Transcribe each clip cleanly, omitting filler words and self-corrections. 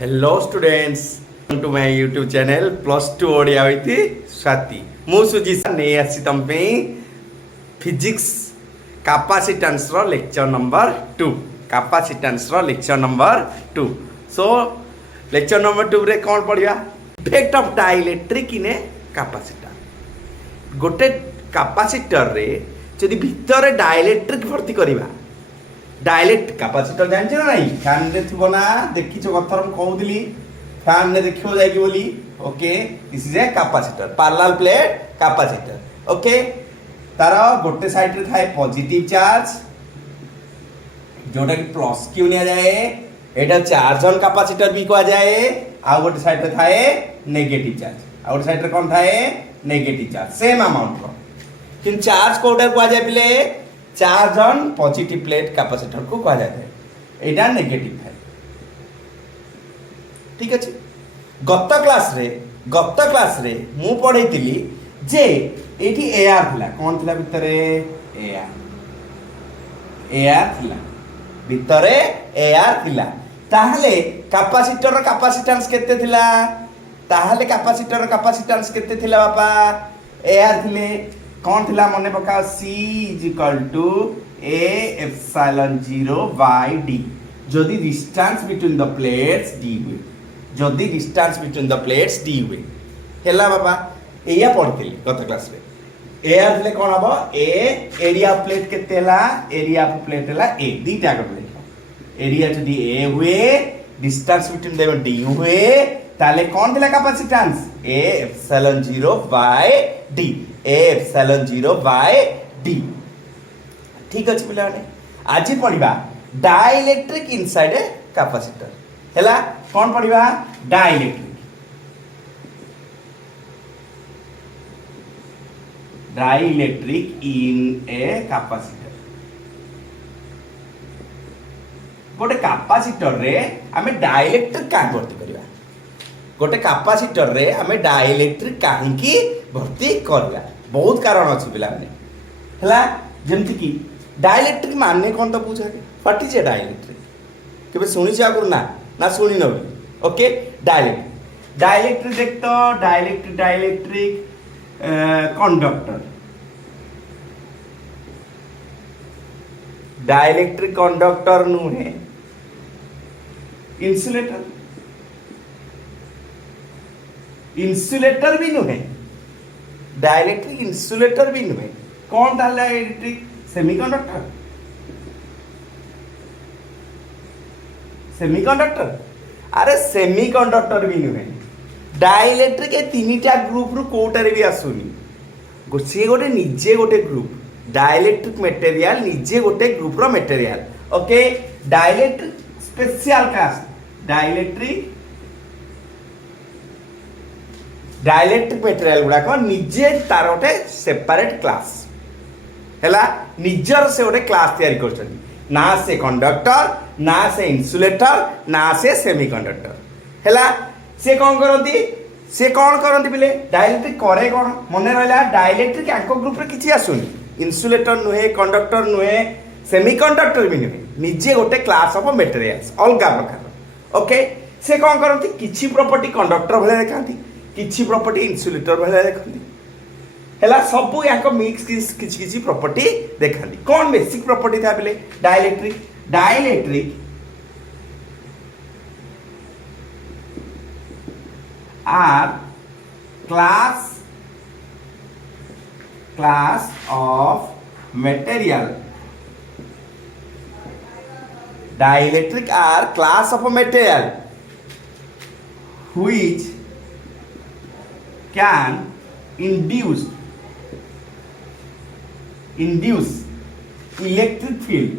Hello students to my YouTube channel +2 Odia with Swati मु सुजी नहीं आसी तुम फिजिक्स कैपेसिटेंस रो लेक्चर नंबर 2 कैपेसिटेंस रो lecture number 2 so lecture number 2 रे कौन पढ़िया effect of dielectric in a capacitor गोटे कैपेसिटर रे जदि भितर डाइलेक्ट्रिक भर्ती करवा डायलेक्ट कैपेसिटर जानछ ना नहीं फैन रे थबो ना देखि छ कथर हम कहउदिली फैन ने देखियो जाय कि बोली okay this is a capacitor parallel plate capacitor okay तार गोटे साइड रे थाए पॉजिटिव चार्ज जोटा कि प्लस क्यू निया जाए एटा चार्ज ऑन कैपेसिटर भी कहा जाए आ गोटे साइड रे थाए नेगेटिव चार्ज आ गोटे साइड रे कोन थाए नेगेटिव चार्ज सेम अमाउंट रो किन चार्ज कोडा कहा जाय पिले charge on positive plate capacitor को कहा जाता है एटा नेगेटिव है ठीक अछि गत क्लास रे मु पढैतिली जे एठी एआर थिला कोन थिला भितरे एआर थिला भितरे एआर थिला ताहले कैपेसिटर रो कैपेसिटेंस केते थिला ताहले कैपेसिटर रो कैपेसिटेंस केते थिला बापा एआर थिले कौन थिला मने पका C = A epsilon 0 by D जदि distance between the plates D हुए जदि distance between the plates D हुए हेला बाबा एया पढितली गत क्लास रे एआर थिले कोन हबो A एरिया ऑफ प्लेट केते हला एरिया ऑफ प्लेट हला A दीटा कर लेखो एरिया जदि A हुए डिस्टेंस बिटवीन देम D हुए ताले कौन थिला capacitance A epsilon 0 by D A epsilon 0 by D ठीक अछि पिला माने आज पढिबा डाइलेक्ट्रिक इनसाइड ए कैपेसिटर हैला कोन पढिबा डाइलेक्ट्रिक इन ए कैपेसिटर गोटे कैपेसिटर रे हमें डाइलेक्ट्रिक का भर्ती करिबा गोटे कैपेसिटर रे हमें डाइलेक्ट्रिक काहे की भर्ती करला बहुत कारण अछि पिला माने हला जेंति की डाइलेक्ट्रिक माने कोन तो पूछा व्हाट इज ए डाइलेक्ट्रिक केबे सुनि छ आगुर ना ना सुनि न ओके डाइलेक्ट्रिक देख तो डाइलेक्ट्रिक डाइलेक्ट्रिक कंडक्टर नु है इंसुलेटर भी नुहे डाइलेक्ट्रिक इंसुलेटर भी नुहे कौन डाला इलेक्ट्रिक सेमीकंडक्टर अरे सेमीकंडक्टर भी नुहे डाइलेक्ट्रिक ए तीनटा ग्रुप रु कोटारे भी आसुनी से गोटे निजे गोटे ग्रुप डाइलेक्ट्रिक मटेरियल निजे गोटे ग्रुप रो material okay dielectric special class dielectric material गुडा को निजे तार गोटे सेपरेट क्लास हैला निजर से गोटे क्लास तैयारी करछन ना से कंडक्टर ना से इंसुलेटर ना से सेमीकंडक्टर हैला से कौन करंती बिले डाइलेक्ट्रिक करे कोन मने रहला डाइलेक्ट्रिक आको ग्रुप रे किछि आसुनी इंसुलेटर नुहे कंडक्टर नुहे सेमीकंडक्टर भी नुहे निजे गोटे क्लास ऑफ मटेरियल्स अलगा प्रकार ओके से कौन करंती किछि प्रॉपर्टी कंडक्टर भले देखांती किछि प्रॉपर्टी इंसुलेटर भले देखंती हैला सब याको मिक्स किछि प्रॉपर्टी देखांती कोन बेसिक प्रॉपर्टी था बेले dielectric are class of material dielectric are class of material which can induce electric field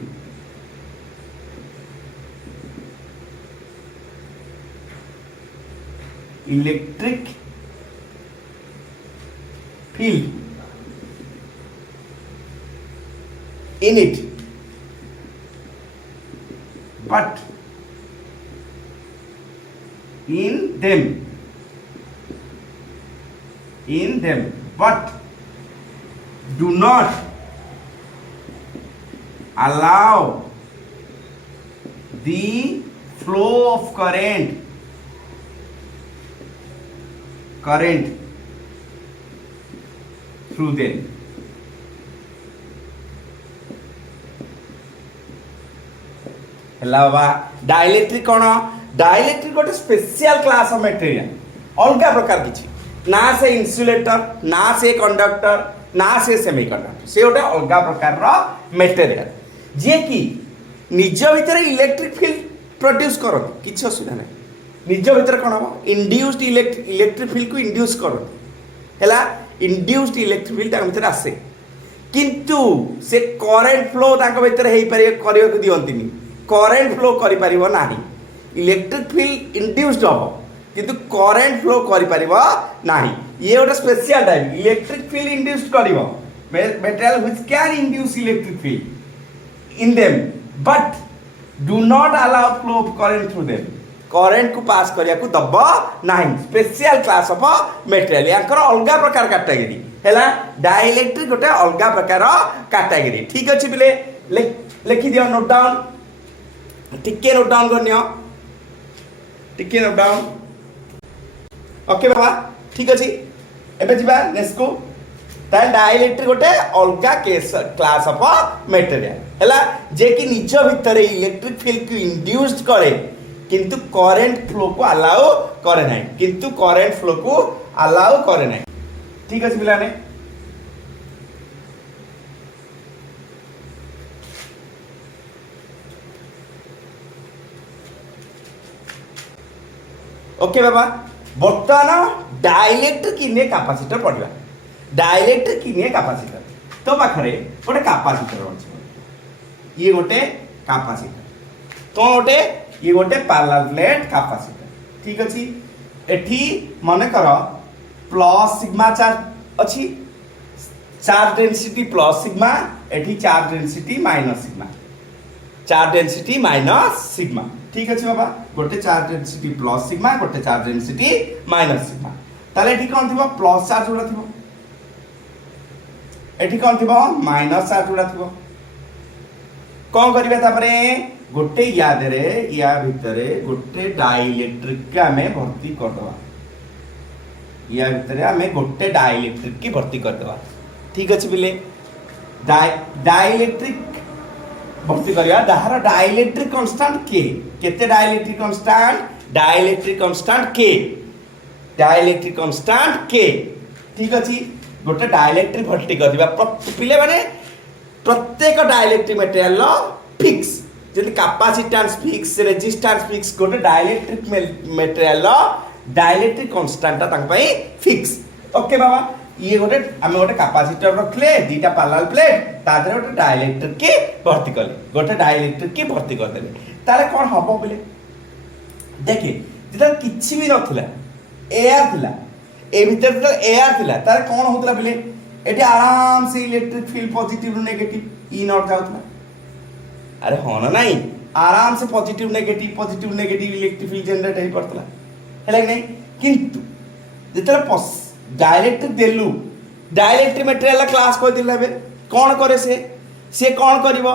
in it but in them but do not allow the flow of current current through them. ହେଲା ବାବା dielectric कौन dielectric गोटे special class of material अलग प्रकार किछि ना से insulator ना से कंडक्टर ना से सेमीकंडक्टर से गोटे अलग प्रकार रो मटेरियल जे कि निज भितर इलेक्ट्रिक फील्ड प्रोड्यूस करत किछि असुविधा नै निज भितर कोन हो इंड्यूस्ड इलेक्ट्रिक फील्ड को इंड्यूस करत हैला इंड्यूस्ड इलेक्ट्रिक फील्ड तार भितर आसे किंतु से करंट फ्लो ताक भितर हेई पारे करियो को दियंतिनी करंट फ्लो करि परिबो नाही इलेक्ट्रिक फील्ड इंड्यूस्ड हो किंतु करंट फ्लो करि परिबो नाही ये गोटे special type electric field induced करिवो material which can induce electric field in them but do not allow flow of current through them current को पास करिया को दब नाही स्पेशल क्लास ऑफ मटेरियल याकर अलगा प्रकार कैटेगरी हैला डाइलेक्ट्रिक गोटे अलगा प्रकार कैटेगरी ठीक अछि बिले लिखि दियो नोट डाउन टिके नोट डाउन करनियो टिके नोट डाउन ओके बाबा ठीक अछि एबे जिबा नेक्स्ट को ता डाइलेक्ट्रिक गोटे अलगा केस क्लास ऑफ मटेरियल हैला जे कि निज भितर इलेक्ट्रिक फील्ड को इंड्यूस्ड करे किंतु करंट फ्लो को अलाउ करे नाही किंतु करंट फ्लो को अलाउ करे नाही ठीक अछि पिलाने ओके बाबा बर्तमान डाइलेक्ट्रिक इने कैपेसिटर पढ़िबा डाइलेक्ट्रिक इने कैपेसिटर तो पाखरे गोटे कैपेसिटर अछि ये गोटे कैपेसिटर तो गोटे ये गोटे पैरेलल प्लेट कैपेसिटर ठीक अछि एठी माने करो प्लस सिग्मा चार्ज अछि चार्ज डेंसिटी प्लस सिग्मा एठी charge density minus sigma charge density minus sigma ठीक अछि बाबा गोटे चार्ज डेंसिटी प्लस सिग्मा गोटे चार्ज डेंसिटी माइनस सिग्मा ताले एठी कोन थिबो प्लस चार्ज उडा थिबो एठी कोन थिबो माइनस चार्ज उडा थिबो कोन करिवे तापरे गोटे याद रे या भितरे गोटे डाइलेक्ट्रिक के हमें भर्ती कर दवा या भितरे हमें गोटे डाइलेक्ट्रिक की भर्ती कर दवा ठीक अछि बिले डाइलेक्ट्रिक भर्ती करिया दाहर डाइलेक्ट्रिक कांस्टेंट के केते डाइलेक्ट्रिक कांस्टेंट डाइलेक्ट्रिक कांस्टेंट के ठीक अछि गोटे डाइलेक्ट्रिक भर्ती कर दिबा पिले माने प्रत्येक डाइलेक्ट्रिक मटेरियल लो फिक्स जदि कैपेसिटेंस फिक्स रेजिस्टेंस फिक्स गोटे डाइलेक्ट्रिक मटेरियल लो डाइलेक्ट्रिक कांस्टेंट तांग पई फिक्स ओके बाबा ये गोटे आमे गोटे कैपेसिटर रखले दीटा पैरेलल प्लेट तादरे गोटे डाइलेक्ट्रिक के भर्ती करले गोटे डाइलेक्ट्रिक के भर्ती कर देले तारे कोन हबो बोले देखि जेता किछि भी नथिला एयर थिला ए भीतर तो एयर थिला तारे कोन होतला बोले एटी आराम से इलेक्ट्रिक फील्ड पॉजिटिव रो नेगेटिव ई नॉट जाउतला अरे होना नहीं आराम से positive negative electric field generate हे पड़तला हैला नहीं किंतु जेतरा डाइलेक्ट्रिक देलु डाइलेक्ट्रिक मटेरियल क्लास को दिला बे कोन करे से कोन करिवो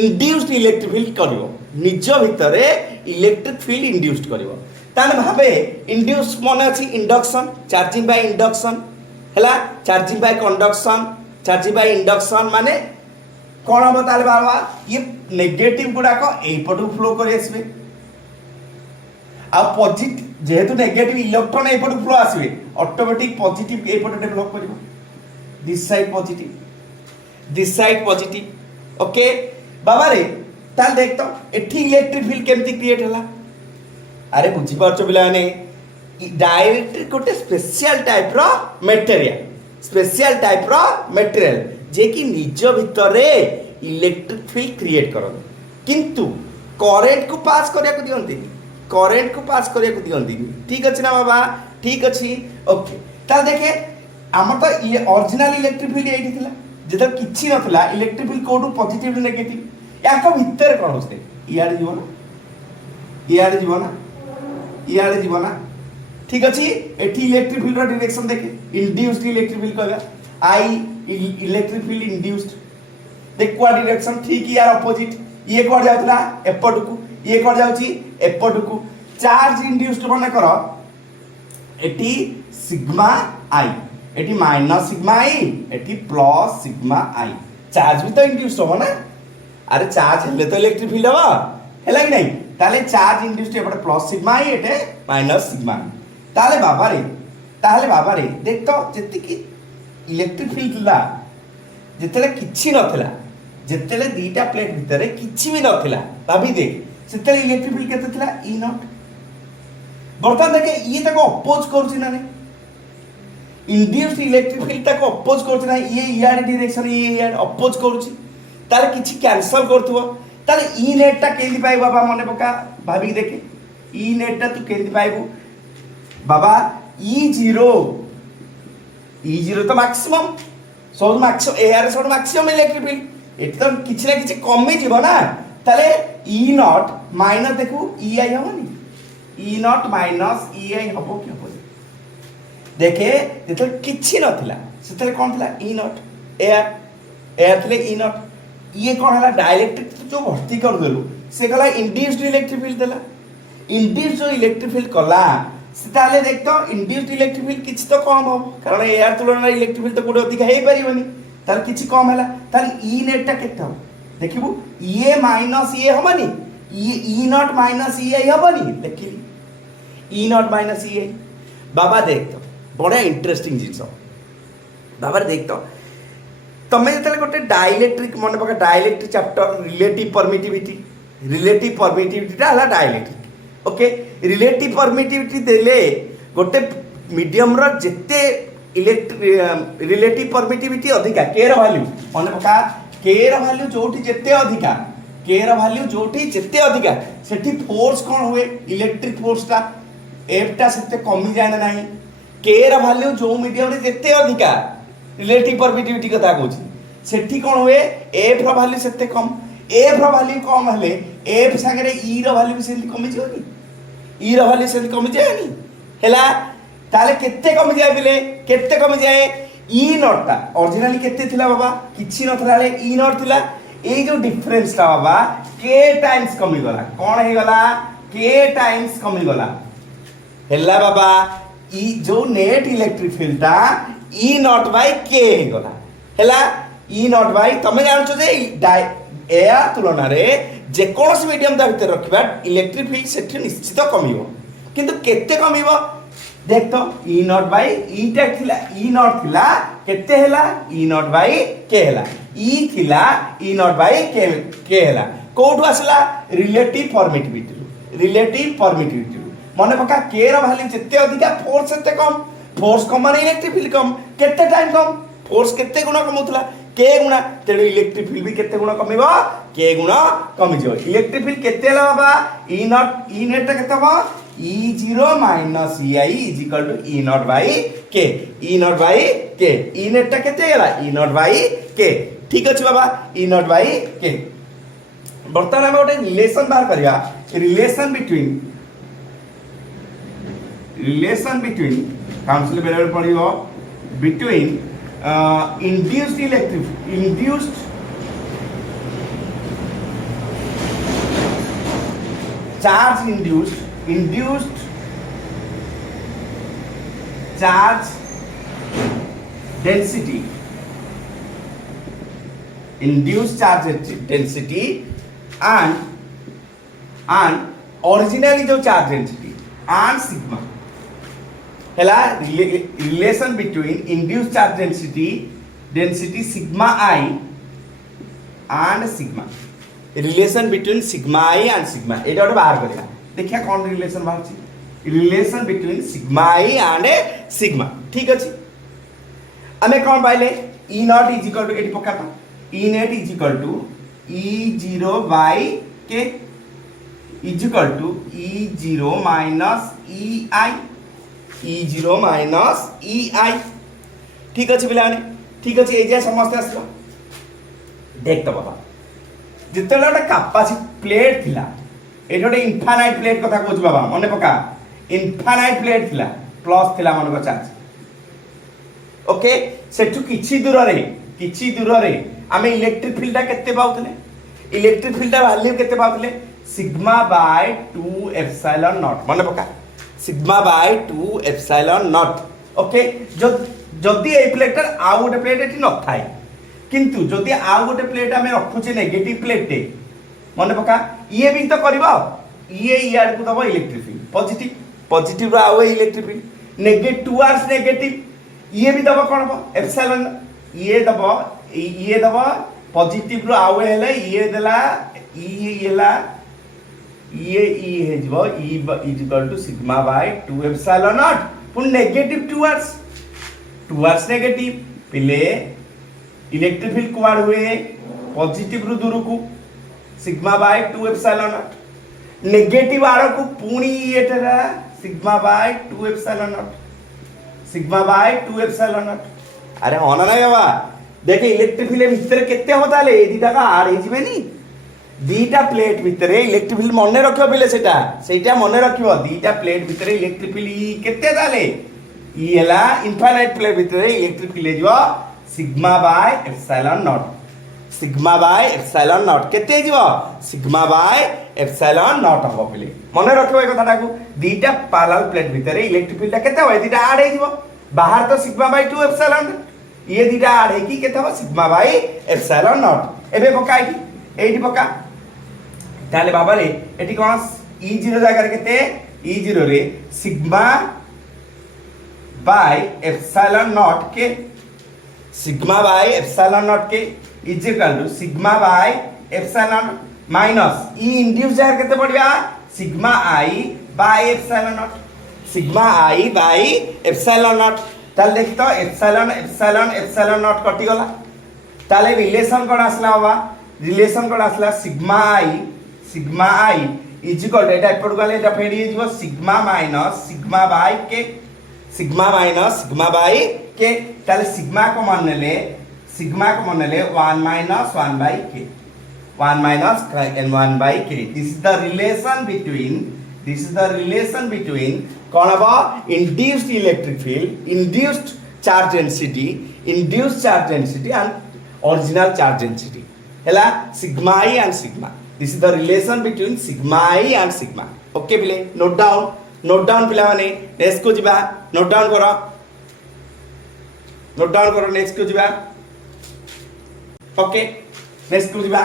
इंड्यूस्ड इलेक्ट्रिक फील्ड करिवो निज भितरे इलेक्ट्रिक फील्ड इंड्यूस्ड करिवो ताने भाबे इंड्यूस माने अछि इंडक्शन चार्जिंग बाय इंडक्शन हैला charging by conduction charging by induction माने कोन हम ताले बाबा ये नेगेटिव गुडा को एई पटु फ्लो करे आसबे आ पॉजिटिव जेहेतु नेगेटिव इलेक्ट्रॉन एई पटु फ्लो आसबे ऑटोमेटिक पॉजिटिव एई पटु डेवलप करिवो दिस साइड पॉजिटिव ओके बाबा रे ताल देख तो एठी इलेक्ट्रिक फील्ड केमती क्रिएट होला अरे बुझी पारछो बिला ने डाइलेक्ट्रिक गोटे स्पेशल टाइप रो मटेरियल जे कि निज भितरे इलेक्ट्रिक फील्ड क्रिएट करन किंतु करंट को पास करिया को दियंती ठीक अछि ना बाबा ठीक अछि ओके ता देखे हमर तो ओरिजिनल इलेक्ट्रिक फील्ड एठी थिला जेता किछि नथला इलेक्ट्रिक फील्ड कोडू पॉजिटिव नेगेटिव याको भितर कोन होते इयाडे जीवना ठीक अछि एठी इलेक्ट्रिक फील्ड रो डायरेक्शन देखे इंड्यूस्ड इलेक्ट्रिक फील्ड कहबा आई इलेक्ट्रिक फील्ड इंड्यूस्ड देख क्वा डायरेक्शन ठीक यार अपोजिट ये कोड जाउतला एपटकू ये कोड जाउची एपटकू चार्ज इंड्यूस्ड माने करो एटी सिग्मा आई, एटी माइनस सिग्मा आई, एटी प्लस सिग्मा आई। चार्ज भी तो इंड्यूस्ड हो ना, अरे चार्ज हेले तो इलेक्ट्रिक फील्ड हवा है कि नहीं, ताले चार्ज इंड्यूस्ड एपटे प्लस सिग्मा आई, एटे माइनस सिग्मा आई। ताले बाबा रे देख तो जति कि इलेक्ट्रिक फील्ड थिला जेतेले किछि नथिला, जेतेले दीटा प्लेट भितरे किछि भी नथिला, भाभी देख सेतेले इलेक्ट्रिक फील्ड केते थिला ई नॉट। बर्तमान देखे ये ताको अपोज करूछि ना रे, इंड्यूस्ड इलेक्ट्रिक फील्ड ताको अपोज करूछि ना, ये इयाड डायरेक्शन ये इयाड अपोज करूछि, ताले किछि कैंसल करथुबो, ताले ई नेट ता केंदी पाइबो बाबा मने पका भाभी देखे ई नेट ता तू केंदी पाइबो बाबा ई जीरो तो मैक्सिमम सब मैक्सिमम एआर सब मैक्सिमम इलेक्ट्रिक फील्ड एट तो किछि ना किछि कमी जीवो ना, ताले ई नॉट माइनस देखू ई I हबनी, E naught minus E आई हबो कि हबो देखे जेते किछि नथिला सेते कोन थिला ई नॉट एआर थिले ई नॉट, ये कौन है डाइलेक्ट्रिक जो भर्ती कर देलु से कला इंड्यूस्ड इलेक्ट्रिक फील्ड देला, इंड्यूस्ड जो इलेक्ट्रिक फील्ड कला से ताले देख तो इंड्यूस्ड इलेक्ट्रिक फील्ड किछि तो कम हो, कारण एआर तुलना रे इलेक्ट्रिक फील्ड तो कोड अधिक हे परिबनी, तार किछि कम हैला, तार ई नेट ता केते हो देखिबु ये माइनस ये हबनी, ये E naught minus E I हबनी, देखिली E naught minus E I. बाबा देख तो बड़ा इंटरेस्टिंग जिंस बाबा देख तो तमें जो गोटे डाइलेक्ट्रिक मन पका dielectric chapter relative permittivity dielectric okay, relative permittivity देले गोटे मीडियम रो जेते रिलेटिव परमिटिविटी अधिका के रो वैल्यू मन पका के रो वैल्यू जोठी जेते अधिका, के रो वैल्यू जोठी जेते अधिका सेठी फोर्स कोन हुए इलेक्ट्रिक फोर्स ता एफ ता सेते कमी जाय ना नहीं, के रो वैल्यू जो मीडियम रे जेते अधिका रिलेटिव परमिटिविटी कथा कहूँ सेठी कौन हुए एफ रो वैल्यू सेते कम, एफ रो वैल्यू कम हेले एफ संगे ई रो वैल्यू भी सेंती कमी जाउनी, ई रो वैल्यू सेंती कमी जायनी हैला, ताले केते कमी जाय बिले केते कमी जाय ई नॉट ता ओरिजिनली केते थिला बाबा किछि नथला रे ई नॉट थिला, ए जो डिफरेंस ता बाबा के टाइम्स कमी गला, कोन हे गला के टाइम्स कमी गला हैला बाबा, ई जो नेट इलेक्ट्रिक फील्ड ता ई नॉट बाय के गला हैला, ई नॉट बाय तमे जानछो जे एआर तुलना रे जे कोनस मीडियम दा भीतर रखबा इलेक्ट्रिक फील्ड सेठी निश्चित कमिवो, किंतु केते कमिवो देख तो ई नॉट बाय ई टा थिला ई नॉट थिला केते हैला ई नॉट बाय के हैला, ई थिला ई नॉट बाय के हैला कोठु आसला रिलेटिव परमिटिविटी मन पका के रो वैल्यू जेते अधिका फोर्स सेते कम, फोर्स कम माने इलेक्ट्रिक फील्ड कम, केते टाइम कम फोर्स केते गुना कम होतला के गुना, तेरे इलेक्ट्रिक फील्ड भी केते गुना कमिबो के गुना कमी जो, इलेक्ट्रिक फील्ड केते ला बाबा ई नॉट ई नेट केते बा E zero minus E I is equal to E naught by K, E naught by K E net केते गेला ई नॉट बाय के, ठीक अछि बाबा ई नॉट बाय के। बर्तमान हम ओटे रिलेशन बाहर करिया, रिलेशन बिटवीन काउंसिल वेरिएबल पड़ियो between induced charge density and originally जो charge density and sigma हैला relation between induced charge density sigma I and sigma, relation between sigma I and sigma एटा गोटे बाहर करिया देखिया कोन रिलेशन बाहर छी, relation between sigma I and sigma, ठीक अछि हमें कोन पाइले E naught is equal to एटी पकाता E net is equal to E zero by K is equal to E zero minus E I, E zero minus E I, ठीक अच्छे पिलाने ठीक अच्छे ये समस्त आसो देख तो बाबा जिते गोटे कैपेसिटी प्लेट थिला ये गोटे इनफाइनाइट प्लेट कथा कहूँ बाबा मन पका इनफाइनाइट प्लेट थिला प्लस थिला मन को चार्ज ओके सेठु किछि दूर रे आमे इलेक्ट्रिक फील्ड केते पाउतले, इलेक्ट्रिक फील्ड वैल्यू केते पाउतले सिग्मा बाय 2 एप्सिलॉन नॉट मन पका sigma by 2 epsilon not okay जो जदि ए प्लेट आउ गोटे प्लेट एठी न थाए किंतु जदि आउ गोटे प्लेट आमे रखुचे नेगेटिव प्लेट मन पका ये भी तो करबो ये यार को दबो इलेक्ट्रिक फील्ड पॉजिटिव पॉजिटिव रो आउ electric field negative towards negative ये भी दबो कोन हो एप्सिलॉन ये दबो पॉजिटिव रो आउ हेले ये देला येला ये ई हे जबो E is equal to sigma by 2 epsilon naught पुन नेगेटिव टुवर्ड्स नेगेटिव पिले इलेक्ट्रिक फील्ड कुआड हुए पॉजिटिव रु दूर को sigma by 2 epsilon naught negative आड़ को पुणी एटरा sigma by 2 epsilon naught sigma by 2 epsilon naught अरे होना ना बाबा देखे इलेक्ट्रिक फील्ड भीतर केते होता ले दीटा का आड़ हे जिबे नी दीटा प्लेट भीतर इलेक्ट्रिक फील्ड मने रखियो बिले सेटा मने रखियो दीटा प्लेट भीतर इलेक्ट्रिक फील्ड केते ताले ई हला इनफाइनाइट प्लेट भीतर इलेक्ट्रिक फील्ड जीवो सिग्मा बाय एप्सिलॉन नॉट केते जीवो सिग्मा बाय एप्सिलॉन नॉट हो बिले मने रखियो ए कथाटा को दीटा पैरेलल प्लेट भीतर इलेक्ट्रिक फील्ड केते होय दीटा ऐड हे जीवो बाहर तो सिग्मा बाय 2 एप्सिलॉन ये दीटा ऐड हे की केते हो सिग्मा बाय एप्सिलॉन नॉट एबे पका एठी पका ताले बाबा रे एठी कोन E0 जाकर केते E0 रे sigma by epsilon naught K sigma by epsilon naught K is equal to sigma by epsilon minus E induce जाकर केते पड़िया sigma I by epsilon naught sigma I by epsilon naught ताले देख तो epsilon not कटि गला ताले relation कोन आसला बाबा रिलेशन कोन आसला sigma I is equal to एटा एपड गले एटा फेडी जीवो सिग्मा बाय के ताले सिग्मा को मान ले 1 minus 1 by K 1 minus n 1 by K this is the relation between कौन अब induced electric field induced charge density and original charge density हैला sigma I and sigma this is the relation between sigma I and sigma okay पिले note down पिला माने next को जिबा note down करो next को जिबा ओके नेक्स्ट को जिबा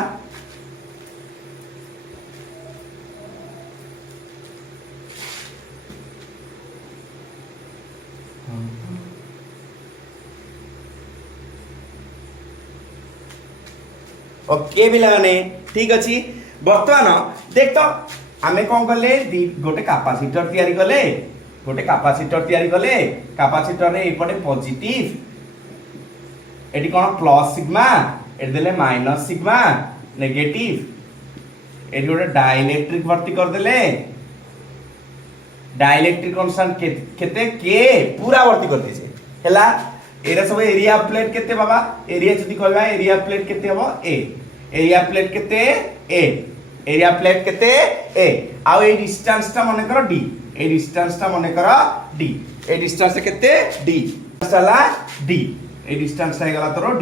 ओके पिलाने ठीक अच्छी बर्तमान देख तो आमे कौन कले गोटे कैपेसिटर तैयारी कले कैपेसिटर रे एपटे पॉजिटिव एटी कोन प्लस सिग्मा एटी देले माइनस सिग्मा नेगेटिव एटी गोटे डाइलेक्ट्रिक भर्ती कर देले डाइलेक्ट्रिक कांस्टेंट केते के पूरा भर्ती कर दिसे हैला एरा सब एरिया ऑफ प्लेट केते बाबा एरिया जदी कहबा एरिया ऑफ प्लेट केते हबो ए एरिया प्लेट केते ए आ ए डिस्टेंस ता माने करो d ए डिस्टेंस ता माने करो d ए डिस्टेंस केते d चला d ए डिस्टेंस आ गला तोरो d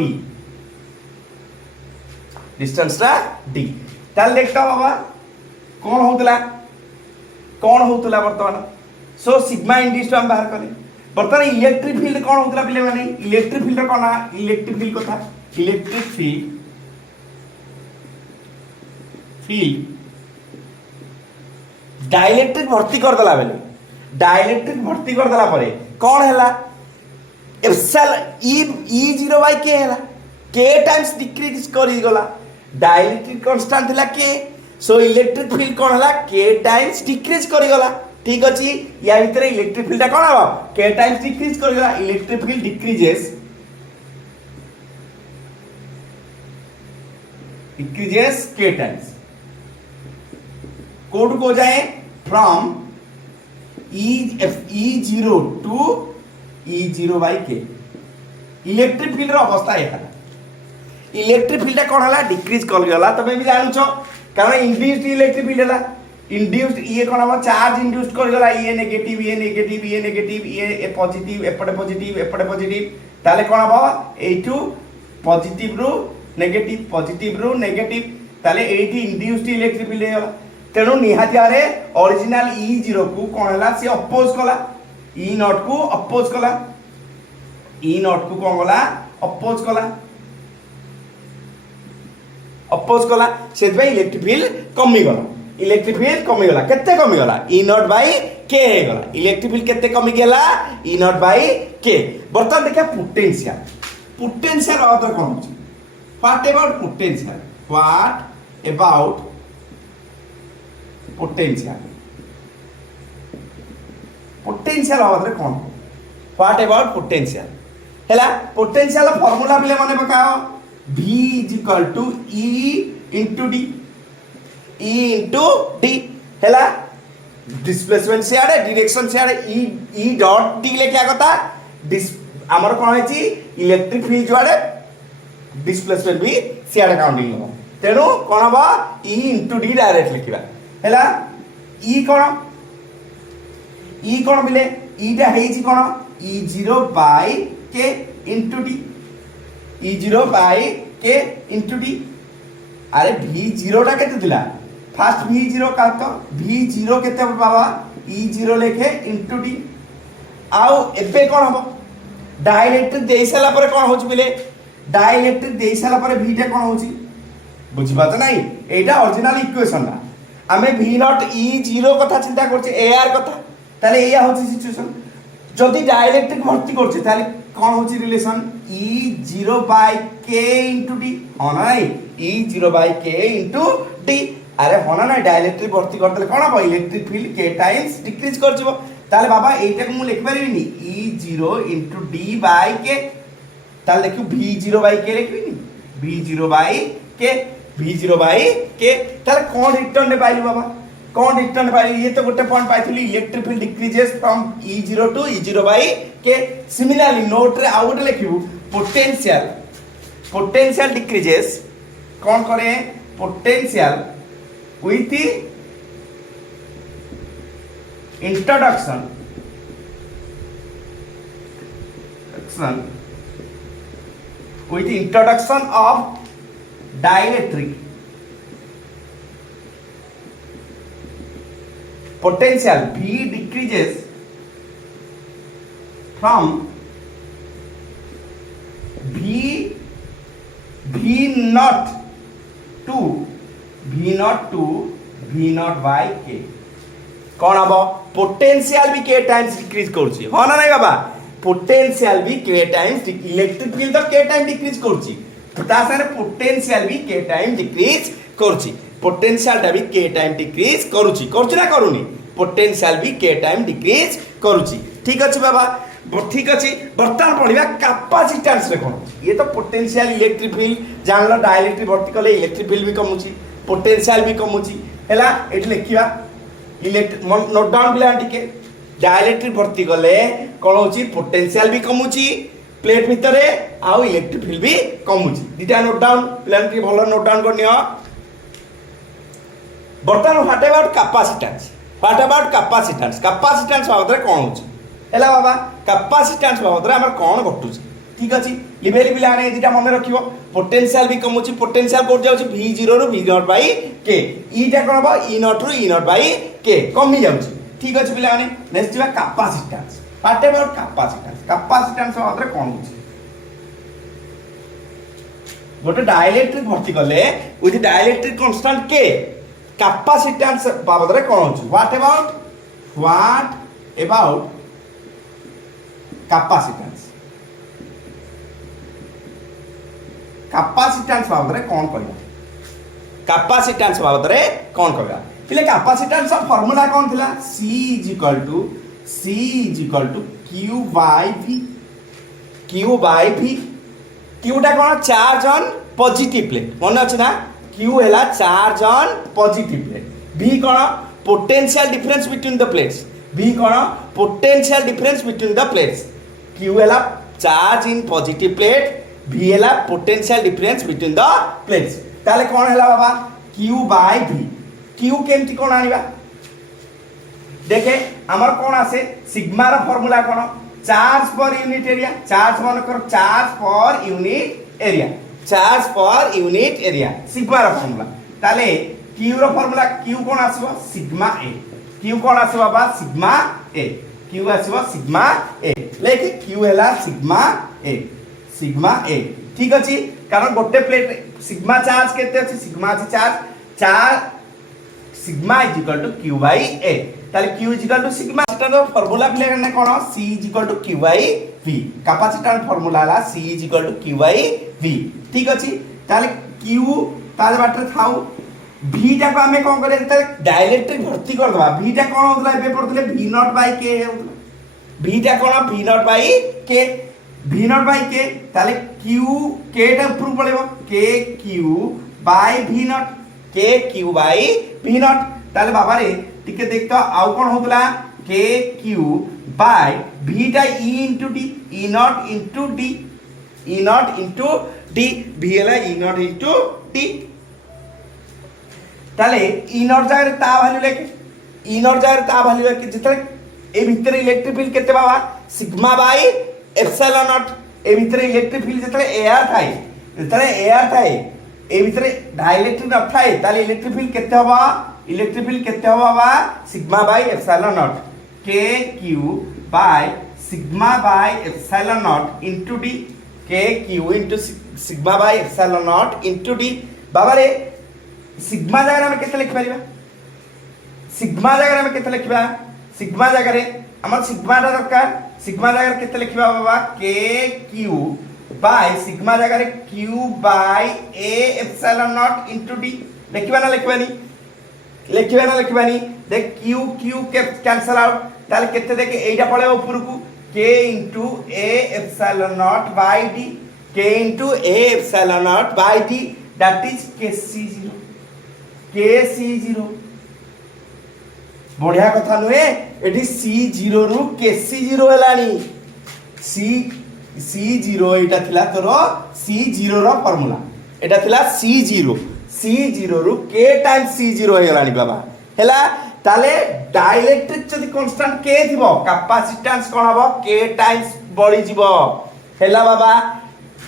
डिस्टेंस ता d ताल देखता बाबा कोन होतला वर्तमान सो सिग्मा इंड्यूस्ड हम बाहर करे वर्तमान इलेक्ट्रिक फील्ड कोन होतला पिले माने इलेक्ट्रिक फील्ड कोना इलेक्ट्रिक फील्ड कथा इलेक्ट्रिक फील्ड डाइलेक्ट्रिक भर्ती कर दला बेले डाइलेक्ट्रिक भर्ती कर दला परे कोन हैला एप्सिलॉन E0 बाय के हैला के टाइम्स डिक्रीज करी गला डाइलेक्ट्रिक कांस्टेंट थिला के सो इलेक्ट्रिक फील्ड कोन हैला के टाइम्स डिक्रीज करी गला ठीक अछि या भीतर इलेक्ट्रिक फील्ड कोन हबो के टाइम्स डिक्रीज करी गला electric field decreases K times कोड को जाए from E0 to E0 by K electric field रो अवस्था है इलेक्ट्रिक फील्ड कोन हला डिक्रीज कर गला तबे भी जानु छ कारण इंड्यूस्ड इलेक्ट्रिक फील्ड हला इंड्यूस्ड ये कोन हम चार्ज इंड्यूस्ड कर गला ये नेगेटिव ये पॉजिटिव एपटे पॉजिटिव ताले कोन हबो ए2 पॉजिटिव रो नेगेटिव ताले एटी इंड्यूस्ड इलेक्ट्रिक फील्ड है तेणु निहाती भावे ओरिजिनल E0 को कौन है सी अपोज कला E0 को अपोज कला E0 को कौन कला अपोज कला से इलेक्ट्रिक फील्ड कमी गला केते कमी गला E0 बाय K हे गला इलेक्ट्रिक फील्ड केते कमी गेला E0 बाय K बर्तमान देखा पोटेंशियल अदर कौन होची what about potential potential other कौन व्हाट अबाउट पोटेंशियल हैला पोटेंशियल फार्मूला बिले माने पकाओ V is equal to E into D हैला डिस्प्लेसमेंट से आड़े डायरेक्शन से आड़े E डॉट D ले क्या कहता हमर कोन है इलेक्ट्रिक फील्ड जो आड़े डिस्प्लेसमेंट भी से आड़े काउंटिंग हो तेनु कोन बा E into D डायरेक्ट लिखिबा हैला E कोन बिले E टा हेछि कोन E0 by K into D E0 by K into D अरे V0 टा केते दिला फास्ट V0 का तो V0 केते बाबा E0 लेखे into D आउ एबे कोन हबो डाइलेक्ट्रिक देई साला पर कोन होछ बिले डाइलेक्ट्रिक देई साला पर V टा कोन होछि बुझि बात नाही एटा ओरिजिनल इक्वेशन ना हमें V0 E0 कथा चिंता करछे AR कथा ताले एया होछि सिचुएशन जदि डाइलेक्ट्रिक भर्ती करछे ताले कौन होची relation E0 by K into D होना नहीं E0 by K into D अरे होना नहीं डाइलेक्ट्रिक भर्ती करते कौन हम electric field K times decrease कर जीवो ताले बाबा एटा को मु लिख परिबिनी E0 into D by K ताले देखियो V0 by K लिखबिनी V0 by K ताले कौन रिटर्न ने पाइलु बाबा कौन रिटर्न पाइलु ये तो गोटे पॉइंट पाइथली electric field decreases from E0 to E0 by K similarly note रे आउट लिखिबू पोटेंशियल डिक्रीजेस कौन करे potential with introduction of dielectric potential V decreases from V naught to V naught by K कौन हम पोटेंशियल भी K times decrease करूची हो ना नहीं बाबा पोटेंशियल भी K टाइम्स इलेक्ट्रिक फील्ड तो K टाइम डिक्रीज करूची ता सारे पोटेंशियल भी K टाइम डिक्रीज करूची पोटेंशियल टा भी K टाइम डिक्रीज करूची ना करूनी पोटेंशियल भी K टाइम डिक्रीज करूची ठीक अछि बाबा ठीक अछि वर्तमान पढिबा कैपेसिटेंस रे कोन ये तो पोटेंशियल इलेक्ट्रिक फील्ड जानलो डाइलेक्ट्रिक भर्ती कले इलेक्ट्रिक फील्ड भी कमुची पोटेंशियल भी कमुची हैला एट लिखिबा नोट डाउन बिला टिके डाइलेक्ट्रिक भर्ती कले कोन होची पोटेंशियल भी कमुची प्लेट भितरे आ इलेक्ट्रिक फील्ड भी कमुची दिटा नोट डाउन प्लान के भलो नोट डाउन करनियो बर्तमान व्हाट अबाउट कैपेसिटेंस बाबद कौन होची हैला बाबा कैपेसिटेंस बाबद हमर कौन घटुची ठीक अछि लिबेली बिलाने एदिटा मन रखिबो पोटेंशियल भी कमुची पोटेंशियल कोड जाउची V0 रु V0 बाय K ई टा कोन बा E0 रु E0 बाय K कमी जाउची ठीक अछि बिलाने नेक्स्ट बा कैपेसिटेंस व्हाट अबाउट कैपेसिटेंस बाबद कौन होची गोटे डाइलेक्ट्रिक भर्ती कले with dielectric constant K capacitance बाबद रे कोन होची व्हाट अबाउट कैपेसिटेंस बाबद रे कोन कहबा कैपेसिटेंस बाबद रे कोन कहबा पिले कैपेसिटेंस फार्मूला कोन थिला C is equal to Q by V Q टा कोन चार्ज ऑन पॉजिटिव प्लेट मन अछि ना Q हैला charge on positive plate V cone potential difference between the plates V cone potential difference between the plates Q हैला charge in positive plate V हैला potential difference between the plates ताले कोन हैला बाबा Q by V Q केमति कोन आनिबा देखे हमर कोन आसे sigma रा formula कोन charge per unit area charge मन कर charge per unit area sigma रा फार्मूला ताले क्यू रो फॉर्मूला क्यू कोन आसीबो सिग्मा ए क्यू कोन आसीबो बाबा सिग्मा ए क्यू आसीबो सिग्मा ए लेके क्यू हैला सिग्मा ए ठीक अछि कारण गोटे प्लेट सिग्मा चार्ज केते अछि सिग्मा अछि charge sigma is equal to Q by A ताले Q is equal to sigma capacitor formula प्ले करने कोन C is equal to Q by V capacitor formula ला C is equal to Q by V ठीक अछि ताले Q ताले water थाउ V टा को हमें कोन करे ताले डाइलेक्ट्रिक भर्ती कर दबा V टा कोन होतला एबे पड़तले V not by K V टा कोन V not by K V not by K ताले Q K टा ऊपर पड़ेबो K Q by V not K Q by V not ताले बाबा रे टिके देखतो आउ कोन होतला K Q बाय V टा E into D E naught into D E naught into D V हला E नॉट into D ताले E नॉट जागर ता वैल्यू लेके E नॉट जागर ता वैल्यू लेके जितले ए भीतर इलेक्ट्रिक फील्ड केते बाबा सिग्मा बाय एप्सिलॉन नॉट ए भीतर इलेक्ट्रिक फील्ड जितले एआर थाए ए भीतर डाइलेक्ट्रिक न थाए ताले इलेक्ट्रिक फील्ड केते होबा इलेक्ट्रिक फील्ड केते होबा बा sigma by epsilon not K Q by sigma by epsilon naught into D K Q into sigma by epsilon naught into D बाबा रे सिग्मा जगह में केते लिख परिबा सिग्मा जगह में केते लिखबा सिग्मा जगह रे हमर सिग्मा दा दरकार सिग्मा जगह केते लिखबा बाबा K Q बाय सिग्मा जगह रे Q by A epsilon naught into D लिखबा ना लिखबानी देख Q कैंसिल आउट ताले केते देख एटा पळे ऊपर को K into A epsilon naught by D K into A epsilon naught by D that is KC0 बढ़िया कथा नुए एठी C0 रु KC0 हेलानी C0 एटा थिला तोर C0 रो फार्मूला एटा थिला C0 रु K टाइम्स C0 हेलानी बाबा हेला ताले डाइलेक्ट्रिक जदि कांस्टेंट K थिबो कैपेसिटेंस कोन हबो K टाइम्स बढ़ी जिवो हेला बाबा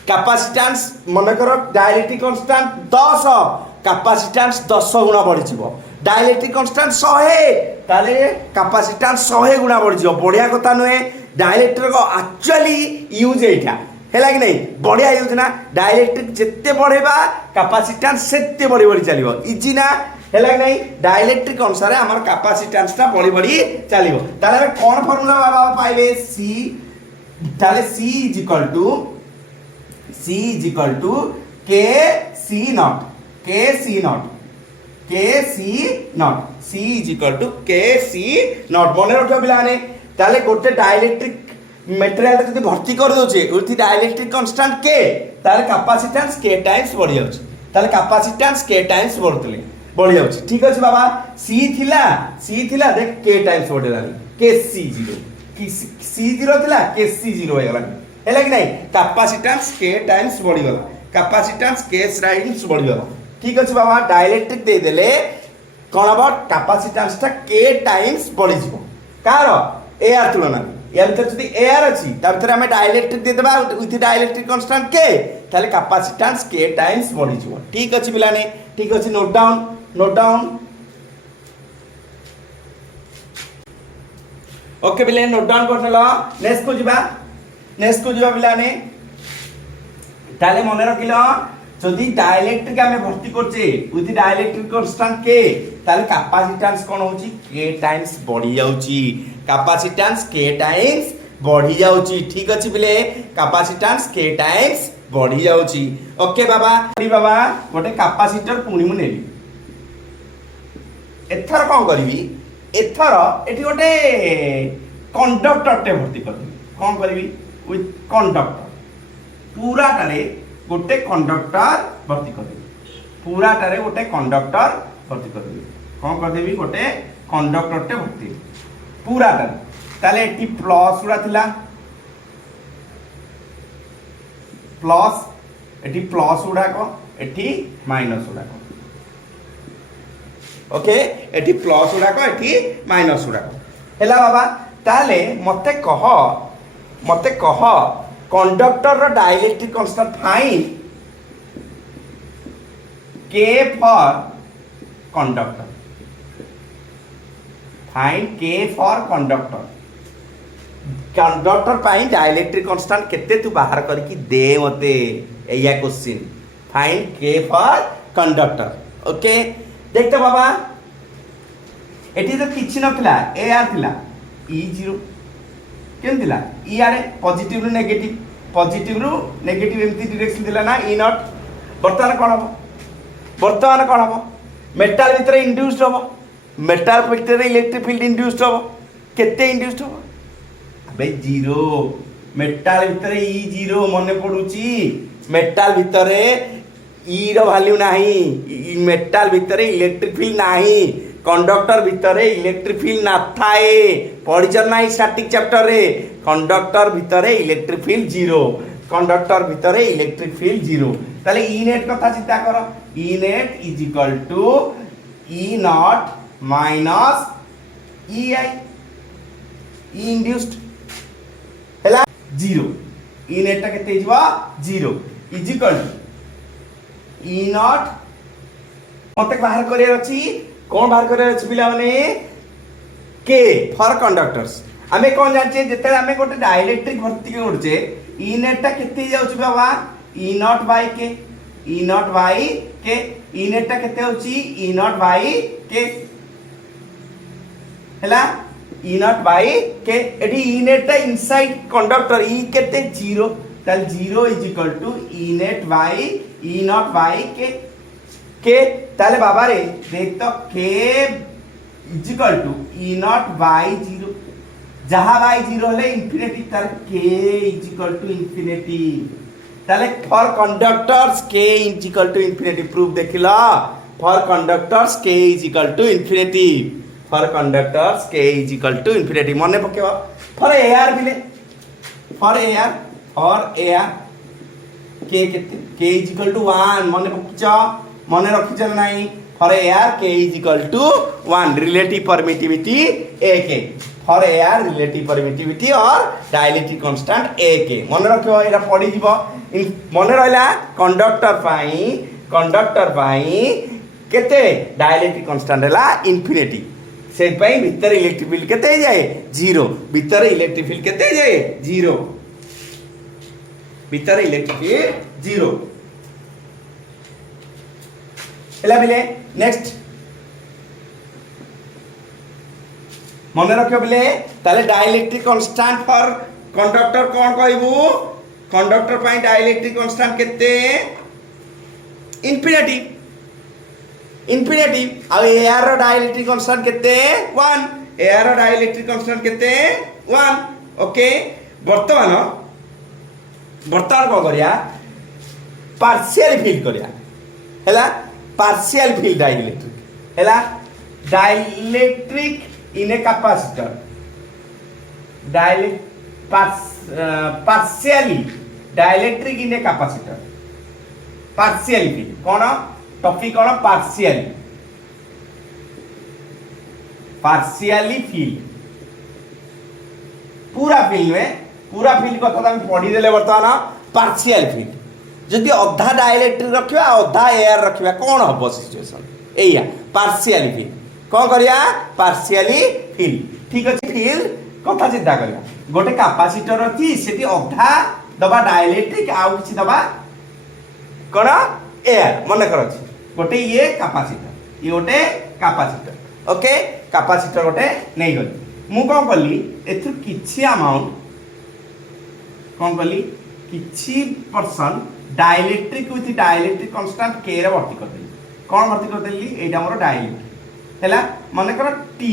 कैपेसिटेंस मन करो डाइलेक्ट्रिक कांस्टेंट 10 कैपेसिटेंस 10 गुना बढ़ी जिवो डाइलेक्ट्रिक कांस्टेंट 100 ताले कैपेसिटेंस 100 गुना बढ़ी जिवो बढ़िया कथा नहे डाइलेक्ट्रिक को एक्चुअली यूज एटा हेला कि नहीं बढ़िया यूज ना डाइलेक्ट्रिक जिते बढ़ेबा कैपेसिटेंस सेते बढ़ी बढ़ी चलिबो इजी ना हेला कि नहीं डाइलेक्ट्रिक अनुसार हमर कैपेसिटेंस ता बढ़ी बढ़ी चलिबो ताले हम कोन फार्मूला बाबा पाइबे C ताले C is equal to K C naught C is equal to K C naught मने रखो बिलाने ताले गोटे डाइलेक्ट्रिक मटेरियल जदि भर्ती कर दोचे उथि डाइलेक्ट्रिक कांस्टेंट K ताले कैपेसिटेंस K टाइम्स बढ़ी जाउछ ताले कैपेसिटेंस K टाइम्स बढ़ी जाउछ ठीक अछि बाबा C थिला देख K टाइम्स बढ़ी लानी C0 थिला KC0 हो गला हेला कि नहीं कैपेसिटेंस K टाइम्स बढ़ी गला कैपेसिटेंस K टाइम्स बढ़ी गला ठीक अछि बाबा डाइलेक्ट्रिक दे देले कोन अबाउट कैपेसिटेंस ता K टाइम्स बढ़ी जिवो कार एआर तुलना या भीतर जदि एआर अछि ता भीतर हमें डाइलेक्ट्रिक दे देबा विथ डाइलेक्ट्रिक कांस्टेंट K ताले कैपेसिटेंस K टाइम्स बढ़ी जिवो ठीक अछि बिलाने ठीक अछि नोट डाउन ओके बिले नोट डाउन करनला नेक्स्ट को जिबा बिलाने ताले मने रखिलो जदि डाइलेक्ट्रिक हमें भर्ती करछे विथ डाइलेक्ट्रिक कांस्टेंट K ताले कैपेसिटेंस कोन होची K टाइम्स बढ़ी जाउची कैपेसिटेंस K टाइम्स बढ़ी जाउची ठीक अछि बिले कैपेसिटेंस K टाइम्स बढ़ी जाउची ओके बाबा गोटे कैपेसिटर पुणी मु नेली एथर कोन करबी एथर एठी गोटे कंडक्टर टे भर्ती करबी कोन करबी विथ कंडक्टर पूरा टारे गोटे कंडक्टर भर्ती करबी पूरा टारे गोटे कंडक्टर भर्ती करबी कोन कर देबी गोटे कंडक्टर टे भर्ती पूरा टारे ताले एठी प्लस उडा थिला प्लस एठी प्लस उडा को एठी माइनस उडा को ओके एठी प्लस उडा को एठी माइनस उडा को हेला बाबा ताले मते कह कंडक्टर रो dielectric constant find K for conductor find K for conductor conductor पाई डाइलेक्ट्रिक कांस्टेंट केते तू बाहर करके दे मते एया question find K for conductor okay देख तो बाबा एटी तो किछि नथिला ए आर थिला ई जीरो केन थिला ई आर पॉजिटिव रु नेगेटिव एमती डायरेक्शन थिला ना ई नॉट वर्तमान कोन हबो मेटल भितर इंड्यूस्ड हबो मेटल भितर इलेक्ट्रिक फील्ड इंड्यूस्ड हबो केते इंड्यूस्ड हबो अबे जीरो मेटल भितर ई जीरो मने पडुची मेटल भितर ई रो वैल्यू नाही मेटल भितर इलेक्ट्रिक फील्ड नाही कंडक्टर भितर इलेक्ट्रिक फील्ड ना थाए पढ़िच ना स्टैटिक चैप्टर रे कंडक्टर भितर इलेक्ट्रिक फील्ड जीरो कंडक्टर भितर इलेक्ट्रिक फील्ड जीरो ताले ई नेट कथा चिंता कर E net is equal to E naught minus E I E induced हैला जीरो ई नेट ता केते हिजबा zero is equal to E naught मते बाहर करे अछि कौन बाहर करे अछि पिला माने के फॉर कंडक्टर्स आमे कोन जानचे जेते आमे गोटे डाइलेक्ट्रिक भर्ती करछे ई नेट ता केते जाउछि बाबा ई naught by K E naught by K E net ता केते होछि ई नॉट बाय के हैला ई नॉट बाय के एठी ई नेट ता इनसाइड कंडक्टर ई केते जीरो ताल zero is equal to E net by E naught by K ताले बाबा रे देख तो K is equal to E naught by zero जहां बाय जीरो हले इंफिनिटी तार K is equal to infinity ताले for conductors K is equal to infinity proof देखिला for conductors K is equal to infinity for conductors K is equal to infinity मने पकेवा for AR बिले for ER के केते के is equal to 1 मने पकचा मने रखि चल नाही for ER K is equal to 1 relative permittivity ए K for ER relative permittivity और डाइलेक्ट्रिक कांस्टेंट ए के मने रखियो एरा पडी जीवो मने रहला कंडक्टर पाई केते डाइलेक्ट्रिक कांस्टेंट हला इंफिनिटी से पाई भीतर इलेक्ट्रिक फील्ड केते जाए जीरो भीतर इलेक्ट्रिक फील्ड केते जाए जीरो भीतर इलेक्ट्रिक फील्ड जीरो एला बिले नेक्स्ट मने रखियो बिले ताले डाइलेक्ट्रिक कांस्टेंट फॉर कंडक्टर कोन कहबू कंडक्टर पाई डाइलेक्ट्रिक कांस्टेंट केते इंफिनिटी आ एआर रो डाइलेक्ट्रिक कांस्टेंट केते 1 एआर रो डाइलेक्ट्रिक कांस्टेंट केते 1 ओके वर्तमान को करिया पार्शियल फील्ड करिया हैला partial field dielectric हैला dielectric in a capacitor partially dielectric in a capacitor partially field कौन टॉपिक कौन partially field पूरा फील्ड कथा हम पढ़ी देले वर्तमान partial field जदि अधा डाइलेक्ट्रिक रखिबा अधा एआर रखिबा कोन हबो सिचुएशन एया पार्शियली फील्ड कोन करिया पार्शियली फील्ड ठीक अछि फील्ड कथा चिंता करिया गोटे कैपेसिटर अछि सेठी अधा दबा डाइलेक्ट्रिक आ किछि दबा कोन एआर मन कर अछि गोटे ये गोटे कैपेसिटर ओके कैपेसिटर गोटे नै गली मु कोन करली एथु किछि अमाउंट कोन करली किछि percent dielectric with dielectric constant के रे भर्ती कर देली कोन भर्ती कर देली एटा हमर डाइलेक्ट्रिक हैला माने कर टी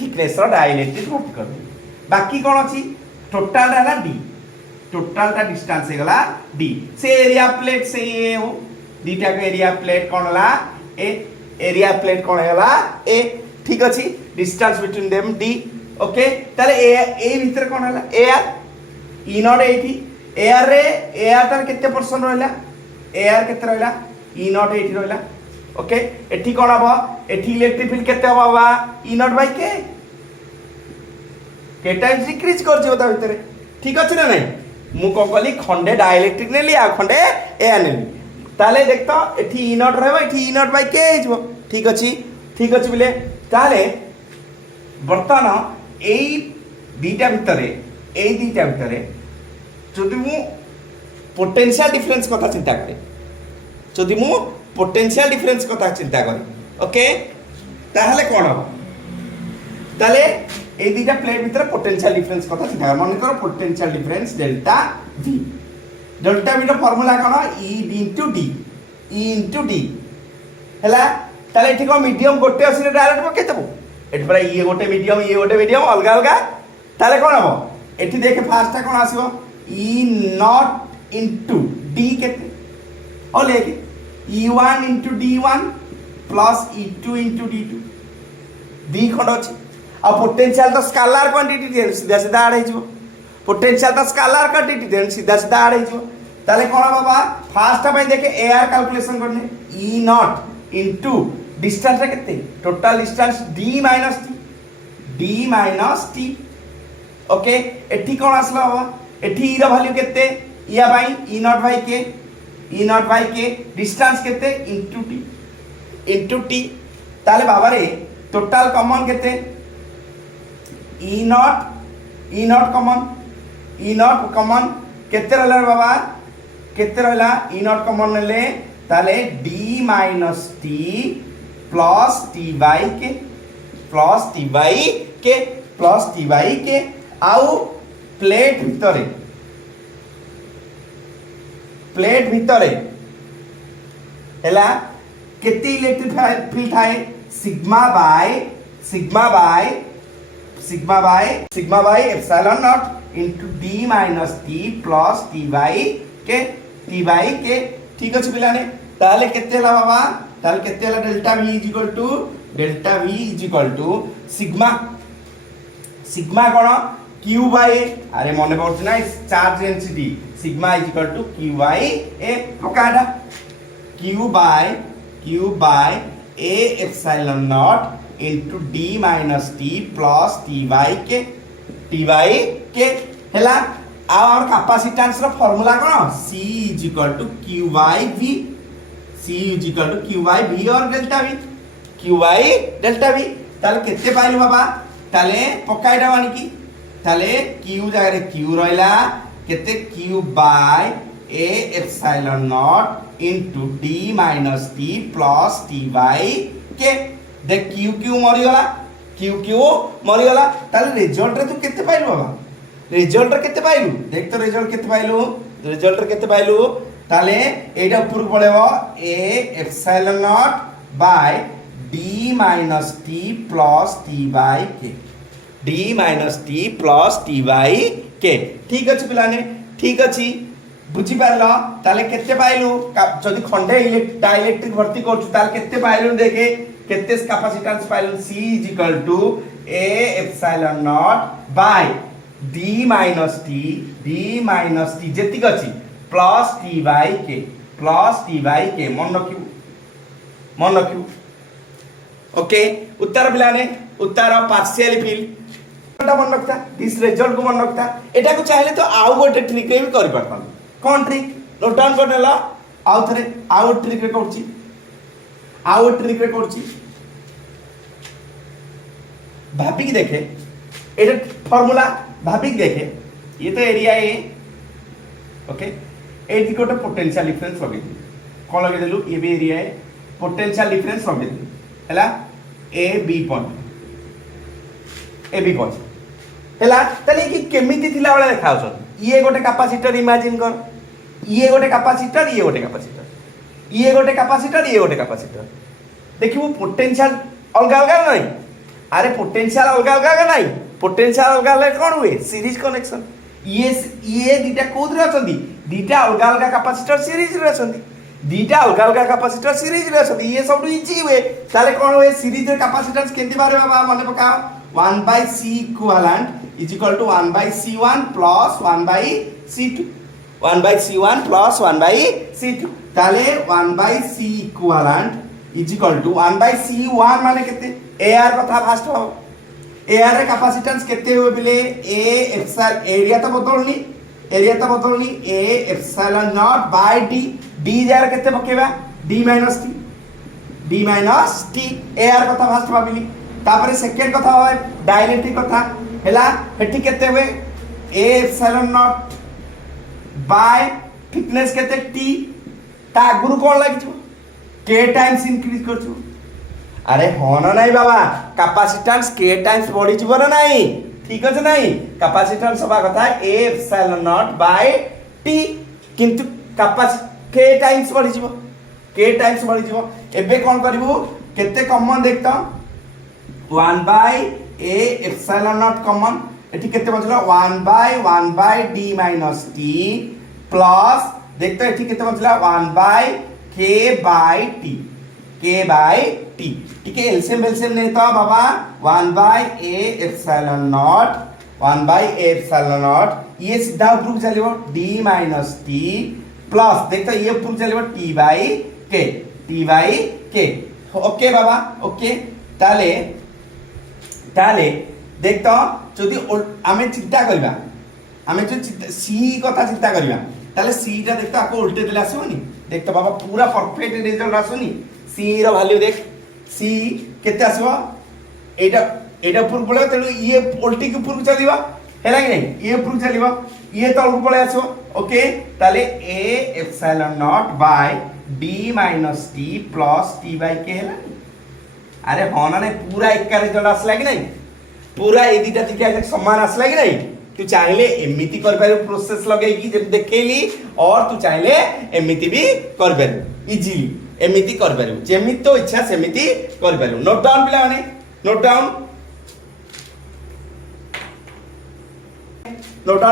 थिकनेस रो डाइलेक्ट्रिक भर्ती कर देली बाकी कोन अछि टोटल हैला डी टोटल का डिस्टेंस हेगला डी से एरिया प्लेट से ए हो दीटा के एरिया प्लेट कोन हला ए एरिया प्लेट कोन हला ए ठीक अछि distance between them D okay ताले ए भीतर कोन हला AR E not eighty AR रे एआर तार केते परसेंट रहला एआर केते रहला ई नॉट एटी रहला ओके एठी कोन हबो एठी इलेक्ट्रिक फील्ड केते हबो बा ई नॉट बाय के टाइम्स डिक्रीज कर जो ता भीतर ठीक अछि ना नै मु को कहली खंडे डाइलेक्ट्रिक नेली आ खंडे एआर नेली ताले देख तो एठी ई नॉट रहबो एठी ई नॉट बाय के हिजबो ठीक अछि बिले ताले बर्तमान एई दुईटा भितरे जदि मु पोटेंशियल डिफरेंस कथा चिंता करे जदि मु पोटेंशियल डिफरेंस कथा चिंता करे ओके ताहले कोन हो ताले ए दुईटा प्लेट भितर पोटेंशियल डिफरेंस कथा चिंता मन कर पोटेंशियल डिफरेंस डेल्टा v रो फार्मूला कोन e into d हैला ताले एठी को मीडियम गोटे असि डायरेक्ट पके देबो एठी परा ये गोटे मीडियम अलगा अलगा ताले कोन हो एठी देखे फास्ट कोन आसीबो e नॉट into d केते ओ लेके e1 into d1 plus e2 into d2 दी खंड अछि आ पोटेंशियल तो स्केलर क्वांटिटी दे सीधा सीधा आड़ हिजबो पोटेंशियल तो स्केलर क्वांटिटी दे सीधा सीधा आड़ हिजबो ताले कोन बाबा फास्ट पे देखे एआर कैलकुलेशन करने e नॉट into डिस्टेंस रे केते total distance d minus t okay एठी कोन आसला बाबा एठी रो वैल्यू केते या बाई e नॉट बाय के डिस्टेंस केते into t ताले बाबा रे टोटल कॉमन केते e नॉट कॉमन केते रहला बाबा केते रहला e नॉट कॉमन ले ताले d minus t plus t by के आउ प्लेट भितरे हैला केते इलेक्ट्रिक फील्ड थाए sigma by epsilon naught into d minus t plus t by के ठीक अछि पिलाने ताले केते हला बाबा ताले केते हला delta v is equal to sigma कोन q बाय अरे मने पड़छ ना charge density sigma is equal to q by a पकाडा q by a epsilon naught into d minus t plus t by K हैला और कैपेसिटेंस रो formula कोन c is equal to q by v और delta v ताले केते पाइलु बाबा ताले पकाइडा माने की ताले q जगह रे q रहला केते q by a epsilon naught into d minus t plus t by के देख q मरि गला ताले रिजल्ट रे तू केते पाइलु बाबा रिजल्ट रे केते पाइलु देख तो रिजल्ट रे केते पाइलु ताले एटा ऊपर पळेबो a epsilon naught by d minus t plus t by k ठीक अछि पिलाने ठीक अछि बुझी पारलो ताले केते पाइलु जदी खंडे डाइलेक्ट्रिक भर्ती करछु ताले केते पाइलु देखे केते कैपेसिटेंस पाइलु c is equal to a epsilon naught by d minus t जेतिक अछि प्लस t by k मन रखियो ओके उत्तर पिलाने उत्तर पार्शियल फील्ड मन रखता दिस रिजल्ट को मन रखता एटा को चाहिले तो आउ गोटे ट्रिक रे भी करि परता कोन ट्रिक नोट डाउन करनेला आउ थरे आउ ट्रिक रे करछि भाबी की देखे एटा फार्मूला भाबी की देखे ये तो एरिया ए ओके एटी कोटा पोटेंशियल डिफरेंस लगे कोन लगे देलु ये भी एरिया है पोटेंशियल डिफरेंस लगे हैला ए बी पॉइंट हैला तले कि केमिति थिला वाला देखाउ छ ये गोटे कैपेसिटर इमेजिन कर ये गोटे कैपेसिटर देखिबो पोटेंशियल अलग अलग नहीं अरे पोटेंशियल अलग अलग नहीं पोटेंशियल अलग अलग कोन हुए सीरीज कनेक्शन ये दीटा कोद रे अछंदी दीटा अलग अलग कैपेसिटर सीरीज रे अछंदी दीटा अलग अलग कैपेसिटर सीरीज रे अछंदी ये सब इजी हुए ताले कोन हुए सीरीज रे कैपेसिटेंस केंति बारे बाबा माने पका 1 by c equivalent is equal to 1 by c1 plus 1 by c2 1 by c1 plus 1 by c2 ताले 1 by c equivalent is equal to 1 by c1 माने केते ar कथा फास्ट हो ar रे कैपेसिटेंस केते होय बिले a एप्सिलॉन एरिया तो बदलनी a epsilon not by d D jar केते पकेबा डी माइनस टी एआर कथा फास्ट भाबिली तापर सेकंड कथा होय डाइलेक्ट्रिक कथा हैला हेठी केते हुए ए एप्सिलॉन नॉट बाय थिकनेस केते टी ता गुरु कोन लागि छ के टाइम्स इंक्रीज करछु अरे होना नहीं बाबा कैपेसिटेंस के टाइम्स बढ़ी जीव ना नहीं ठीक अछि नहीं कैपेसिटेंस सभा कथा A epsilon naught by T किंतु कैपेसिटी के टाइम्स बढ़ी जीव के टाइम्स बढ़ी जीव एबे कोन करबू केते कॉमन देखता 1 by A epsilon naught common एठी केते बचला 1 by D minus T plus देखता एठी केते बचला 1 बाय के बाय टी ठीक है एलसीएम एलसीएम नहीं था बाबा 1 बाय ए एप्सिलॉन नॉट ये सीधा ऊपर चलेगा डी माइनस टी प्लस देखता ये ऊपर चलेगा टी बाय के ओके बाबा ओके ताले देखता যদি আমি চিন্তা করিবা আমি যদি সি কথা চিন্তা করিবা তাহলে সি টা দেখতো আকো উল্টে দিলে আসবনি দেখতো বাবা পুরা পারফেক্ট রেজাল্ট আসবনি সি র ভ্যালু দেখ সি কেতে আসবো এটা উপর পড়ে তেণু ইয়ে উল্টি কি উপর চলিবা হেলা কি নাই ইয়ে উপর চলিবা ইয়ে তলকু পড়ে আসবো ওকে তাহলে A epsilon naught by D minus T plus T by K হেলা अरे होना नहीं पूरा एक का रिजल्ट आसला कि नहीं पूरा ए दिटा दिटा समान आसला कि नहीं तू चाहिले एमिति कर पारे प्रोसेस लगे कि जब देखेली और तू चाहिले एमिति भी कर पारे इजीली एमिति कर पारे जेमिति तो इच्छा सेमिति कर पारे नोट डाउन पिला माने नोट डाउन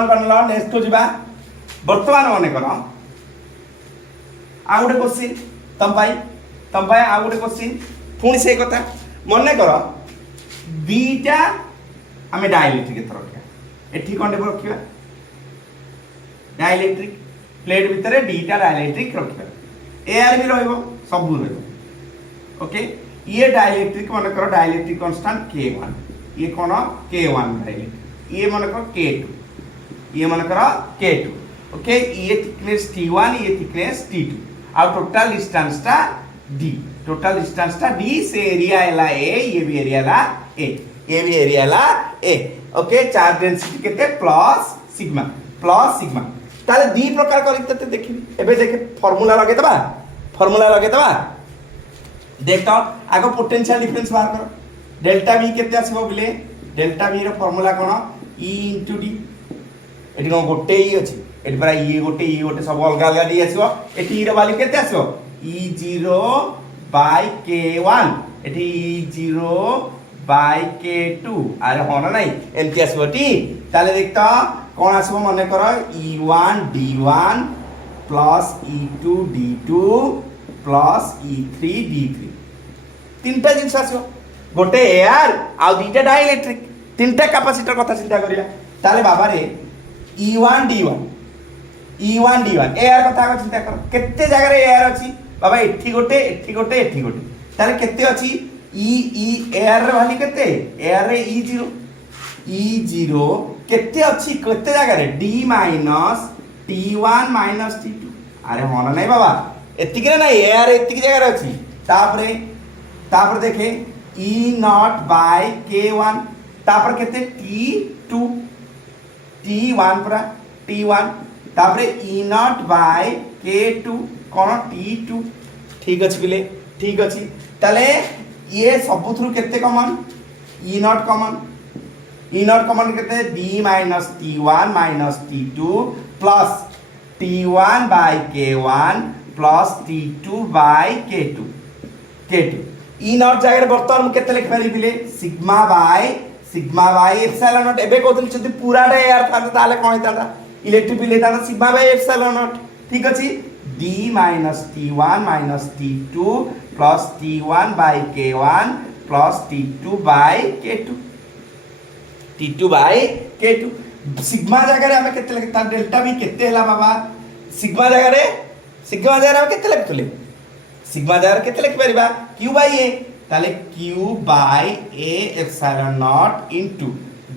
करला नेक्स्ट तो जिबा वर्तमान माने करो आ गुटे क्वेश्चन तम भाई आ गुटे क्वेश्चन पुणी से कथा मन कर बीटा आम डाइलेक्ट्रिक रखा एठी कौन रखा डाइलेक्ट्रिक प्लेट भितर दीटा डाइलेक्ट्रिक रखा एआर भी रहिबो सब रहिबो ओके ये डाइलेक्ट्रिक मन कर डाइलेक्ट्रिक कांस्टेंट K1 ये कौन K1 डाइलेक्ट्रिक ये मन कर K2 ये मन कर K2 ओके ये थिकनेस T1 ये थिकनेस T2 और टोटल डिस्टेंस टा D टोटल डिस्टेंस टा D से एरिया एला A ये भी एरिया ला A ये भी एरिया ला A ओके चार्ज डेंसिटी केते प्लस सिग्मा ताले दी प्रकार करि तते देखि एबे देखे फार्मूला लगे दबा देख तो आगो पोटेंशियल डिफरेंस बाहर कर डेल्टा V केते आसीबो बिले डेल्टा V रो फार्मूला कोन E * D एठी कोन गोटे ई अछि एठी परा ई गोटे सब अलग अलग दी आसीबो एठी रो वैल्यू केते आसीबो E0 by K1 एठी E0 by K2 अरे होना नहीं एमती आसीबो टी ताले देखता कोन आसीबो मने करो E1 D1 plus E2 D2 plus E3 D3 तीनटा जिंस आसीबो गोटे एआर आ दुईटा डाइलेक्ट्रिक तीनटा कैपेसिटर कथा चिंता करिया ताले बाबा रे E1 D1 एआर कथा चिंता कर केते जगह रे एआर अछि बाबा एठी गोटे ताले केते अछि ई एआर रे वैल्यू केते एआर रे E0 केते अछि केते जगह रे D minus T1 minus T2 अरे होना नहीं बाबा एतिके नहीं एआर एतिके जगह रे अछि तापर देखे E0 बाय K1 तापर केते T2 T1 पूरा T1 तापर E0 बाय K2 कोन T2 ठीक अछि बिले ठीक अछि ताले ये सब थ्रू केते कॉमन E0 कॉमन केते D minus T1 minus T2 plus T1 by K1 plus T2 by K2 E0 जगह वर्तमान केते लिख पारि बिले सिग्मा बाय एप्सिलॉन नॉट एबे कोथि जदि पूराटा एआर था ताले कोन हेता इलेक्ट्रिक बिल हेता सिग्मा बाय एप्सिलॉन नॉट ठीक अछि D minus T1 minus T2 plus T1 by K1 plus T2 by K2 sigma जगह रे हमें केते लगता डेल्टा भी केते हला बाबा सिग्मा जगह रे हमें केते लगतले सिग्मा जगह केते लिख परिबा Q by A ताले Q by A epsilon naught into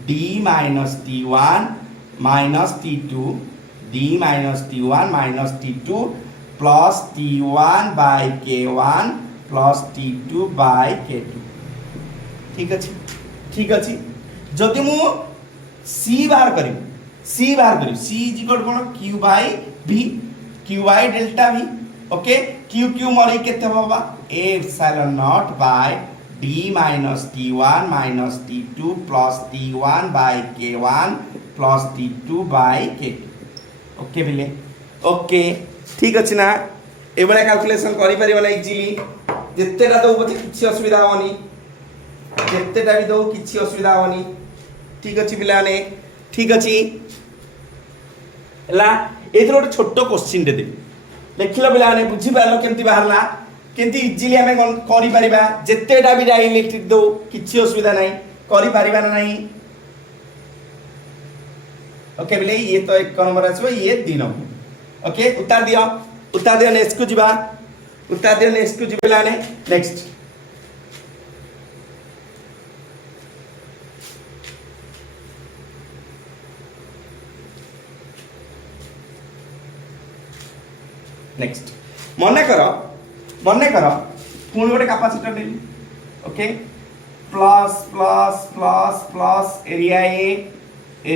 D minus T1 minus T2 D minus T1 minus T2 plus T1 by K1 plus T2 by K2 ठीक अच्छे ठीक अच्छे जदि मु C बाहर करी C इज इक्वल टू कोन Q by V Q by delta V okay Q Q मरी केते बाबा A epsilon naught by D minus T1 minus T2 plus T1 by K1 plus T2 by K2 okay बिले okay ठीक अछि ना ए बळे calculation करि परिबो ना इजीली जेतेटा दो पछे किछि असुविधा होनी जेतेटा भी दो किछि असुविधा होनी ठीक अछि पिलाने ठीक अछि ला एथरो ଗୋଟେ छोटो क्वेश्चन दे देबी देखिलो पिलाने बुझी पारलो केमति बाहरला केमति इजीली हमें करि परिबा जेतेटा भी डाइलेक्ट्रिक दो किछि असुविधा नाही करि परिबा ना नाही ओके बिले ये तो एक नंबर आछो ये 2 नंबर ओके उत्तर दियो नेक्स्ट को जीवा उत्तर दियो नेक्स्ट को जीवलाने नेक्स्ट नेक्स्ट मने करो पुणी गोटे कैपेसिटर देली okay plus plus plus plus area A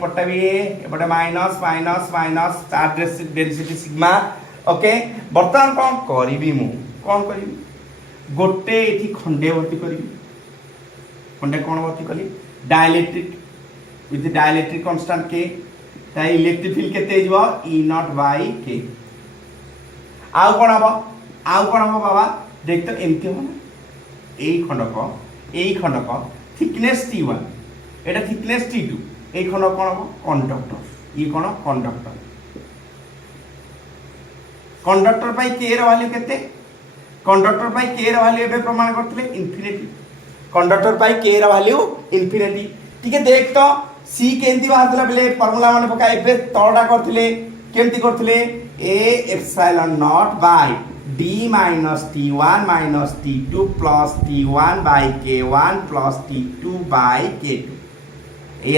पट्टा भी एपटे minus minus minus charge density sigma okay बर्तमान कौन करी गोटे एठी खंडे भर्ती करी खंडे कौन भर्ती करी डाइलेक्ट्रिक विथ डाइलेक्ट्रिक कांस्टेंट के ताई इलेक्ट्रिक फील्ड केते जइबो E नॉट बाय K आउ कोन हबो बाबा देख तो एमती हो ना एई खंडक थिकनेस T1 एटा थिकनेस T2 এই কোন কোন কন্ডাক্টর ই কোন কন্ডাক্টর পাই কে এর ভ্যালু কেতে কন্ডাক্টর পাই কে এর ভ্যালু এবে প্রমাণ করতলে ইনফিনিটি কন্ডাক্টর পাই কে এর ভ্যালু ইনফিনিটি ঠিক আছে দেখ তো সি কেমতি বাহারতলা বলে ফর্মুলা মানে পকা এবে তড়া করতলে কেমতি করতলে a epsilon naught by d minus T1 minus T2 plus T1 by K1 plus T2 by K2 ए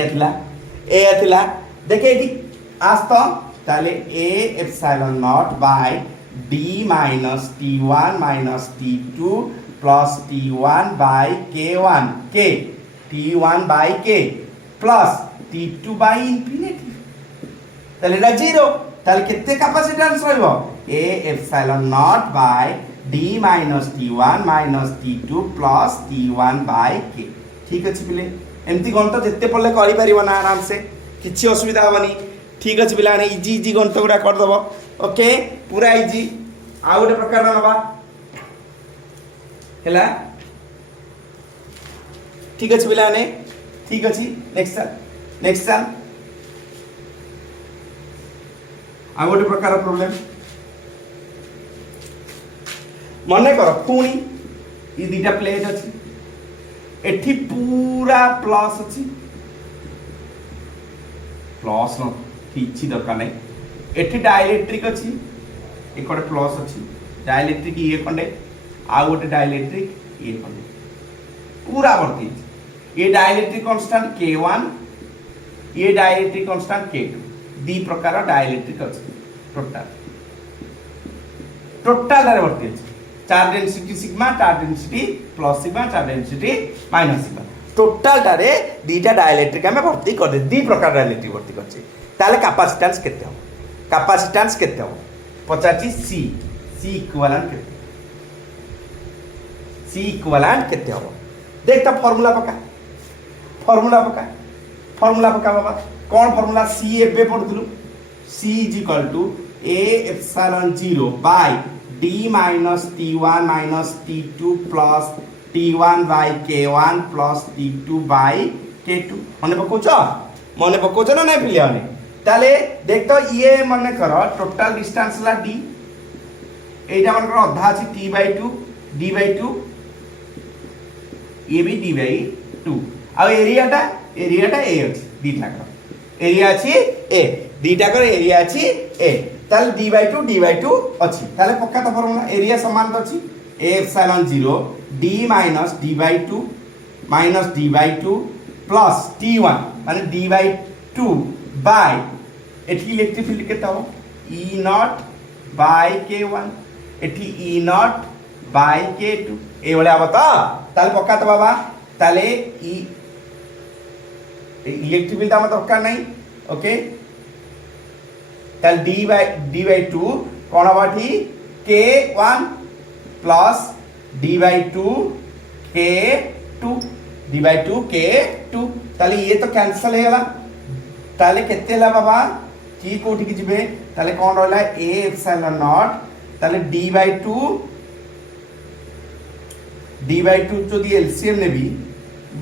अथला देखे एटी आस्तो ताले a epsilon naught by d minus T1 minus T2 plus T1 by K1 K T1 by K plus T2 by infinity ताले एटा 0 ताले केते capacitance रहइबो a epsilon naught by d minus T1 minus T2 plus T1 by K ठीक अछि पिले एमती गणित जिते पढ़ले करि परिबो ना आराम से किछि असुविधा होबनी ठीक अछि पिलाने इजी गणित गुडा कर दबो ओके पूरा इजी आ गोटे प्रकार नबा हैला ठीक अछि पिलाने ठीक अछि नेक्स्ट सन आ गोटे प्रकार प्रॉब्लम मने कर पुणी ई दुटा प्लेट अछि एठी पूरा प्लस अछि प्लस न किछि दरकार नै एठी डाइलेक्ट्रिक अछि एकटे प्लस अछि डाइलेक्ट्रिक ये खंडे आ गोटे डाइलेक्ट्रिक ये खंडे पूरा भर्ती ये डाइलेक्ट्रिक कांस्टेंट K1 ये डाइलेक्ट्रिक कांस्टेंट K2 दी प्रकार डाइलेक्ट्रिक अछि टोटल रे भर्ती अछि charge density sigma charge density plus sigma charge density minus sigma total टारे दीटा डाइलेक्ट्रिक हमें भर्ती कर दे दी प्रकार डाइलेक्ट्रिक भर्ती करछि ताले कैपेसिटेंस केते हो पचाची सी इक्विवेलेंट केते हो देख त फार्मूला पका बाबा कौन फार्मूला सी एबे पढुथलु C is equal to a epsilon 0 by d minus T1 minus T2 plus T1 by K1 plus T2 by K2 मने पकोच ना नहीं पिलियाने ताले देख तो ये मने करो टोटल डिस्टेंस ला d एटा मन करो अधा अछि T/2 D/2 ये भी D/2 आ एरियाटा A अछि दीटा कर एरिया अछि A दीटा कर एरिया अछि A ताले D/2 अछि ताले पक्का तो फॉर्मूला एरिया समान अछि a epsilon 0 d minus D/2 minus D/2 plus T1 माने D/2 by एठी इलेक्ट्रिक फील्ड केता हो E0 बाय k1 एठी E नॉट बाय k2 ए भले अब तो ताले पक्का तो बाबा ताले ई इलेक्ट्रिक फील्ड आम दरकार नहीं ओके ताले d by 2 कौन हवा ठी k1 plus d by 2 k2 d by 2 k2 ताले ये तो कैंसिल हो गला ताले केते ला बाबा की कोठी की जिबे ताले कौन रहला a एप्सिलॉन नॉट ताले d by 2 जो दी एलसीएम ने भी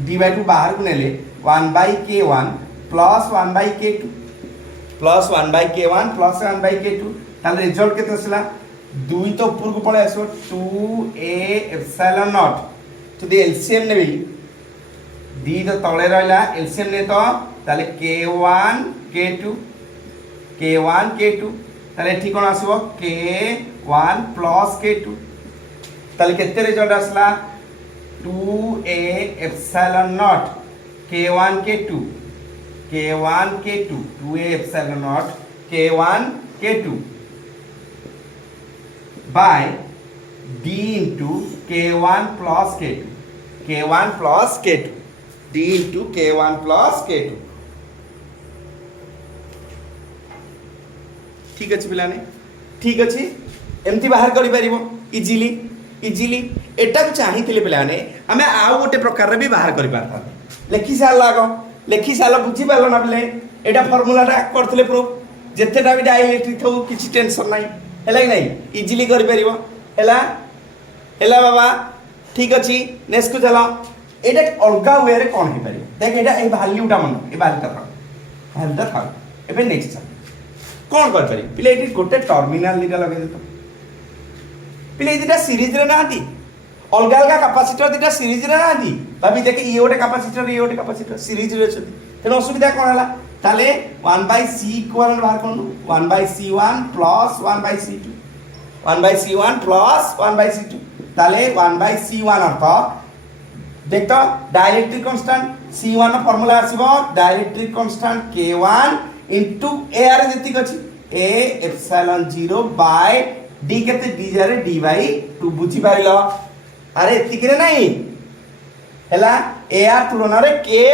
d by 2 बाहर को नेले 1 by k1 plus 1 by k2 plus 1 by k1 plus 1 by k2 ताले रिजल्ट केते असला 2 तो ऊपर को पळे आसो 2a एप्सिलॉन नॉट तो दी एलसीएम ने भी दी तो तळे रहला एलसीएम ने तो ताले k1 k2 ताले ठीक कोन आसीबो k1 प्लस k2 ताले केते रिजल्ट आसला 2a epsilon not k1 k2 2a epsilon not k1 k2 by d into k1 plus k2 d into k1 plus k2 ठीक अछि पिलाने ठीक अछि एमती बाहर करि परिबो इजीली एटा को चाहिथिले पिलाने हमें आउ गोटे प्रकार रे भी बाहर करि पारता लेखि साल बुझी पारलो ना पिले एटा फार्मूलाटा करथिले प्रूफ जेतेटा भी डाइलेक्ट्रिक थौ किछि टेंशन नाही हैला कि नहीं इजीली करि परिबो हैला बाबा ठीक अछि नेक्स्ट को चला एटा अलगा वे रे कोन हे परिबो देख एटा ए वैल्यूटा मन ए वैल्यूटा था एबे नेक्स्ट चल कोन कर पारि पिले एटी गोटे टर्मिनल दिटा लगे देतो पिले दिटा सीरीज रे नाती अलगा अलगा कैपेसिटर दिटा सीरीज रे नाती भाबी देख ये गोटे कैपेसिटर सीरीज रे छथि तेन असुविधा कोन हला ताले 1 by c इक्विवेलेंट बाहर करनु 1 by c1 plus 1 by c2 1 by c1 plus 1 by c2 ताले 1 by c1 अर्थ देख तो डाइलेक्ट्रिक कांस्टेंट c1 नो फार्मूला आसीबो dielectric constant k1 into a आर जति कछि a एप्सिलॉन 0 by d केते d जारे d by 2 बुझी पाइलो अरे एतिक रे नहीं हैला a आर तुलना रे k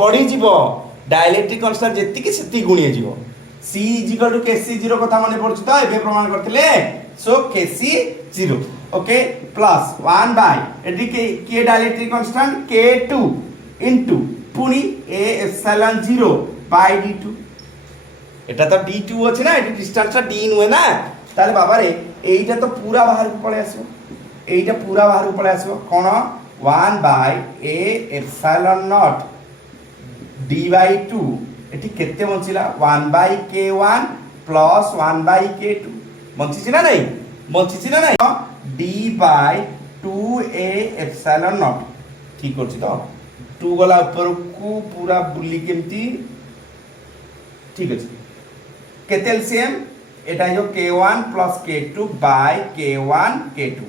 बढ़ी जीवो डाइलेक्ट्रिक कांस्टेंट जेति कि सेति गुणिए जीवो c = kc0 कथा माने पड़छ तो एबे प्रमाण करथिले सो kc0 okay plus 1 by eighty के डाइलेक्ट्रिक कांस्टेंट k2 into पुनी a एप्सिलॉन 0 by d2 एटा तो d2 अछि ना एटी डिस्टेंसटा d नुए ना ताले बाबा रे एइटा तो पूरा बाहर को पळे आसो एइटा पूरा बाहर को पळे आसो कोन 1 by a epsilon not d by 2 eighty केते बंचिला 1 by k1 plus 1 by k2 बंचिछि ना नहीं d by 2a epsilon not ठीक करछि तो 2 गला ऊपर को पूरा बुली केमती ठीक अछि केते एलसीएम एटा जो k1 plus k2 by k1 k2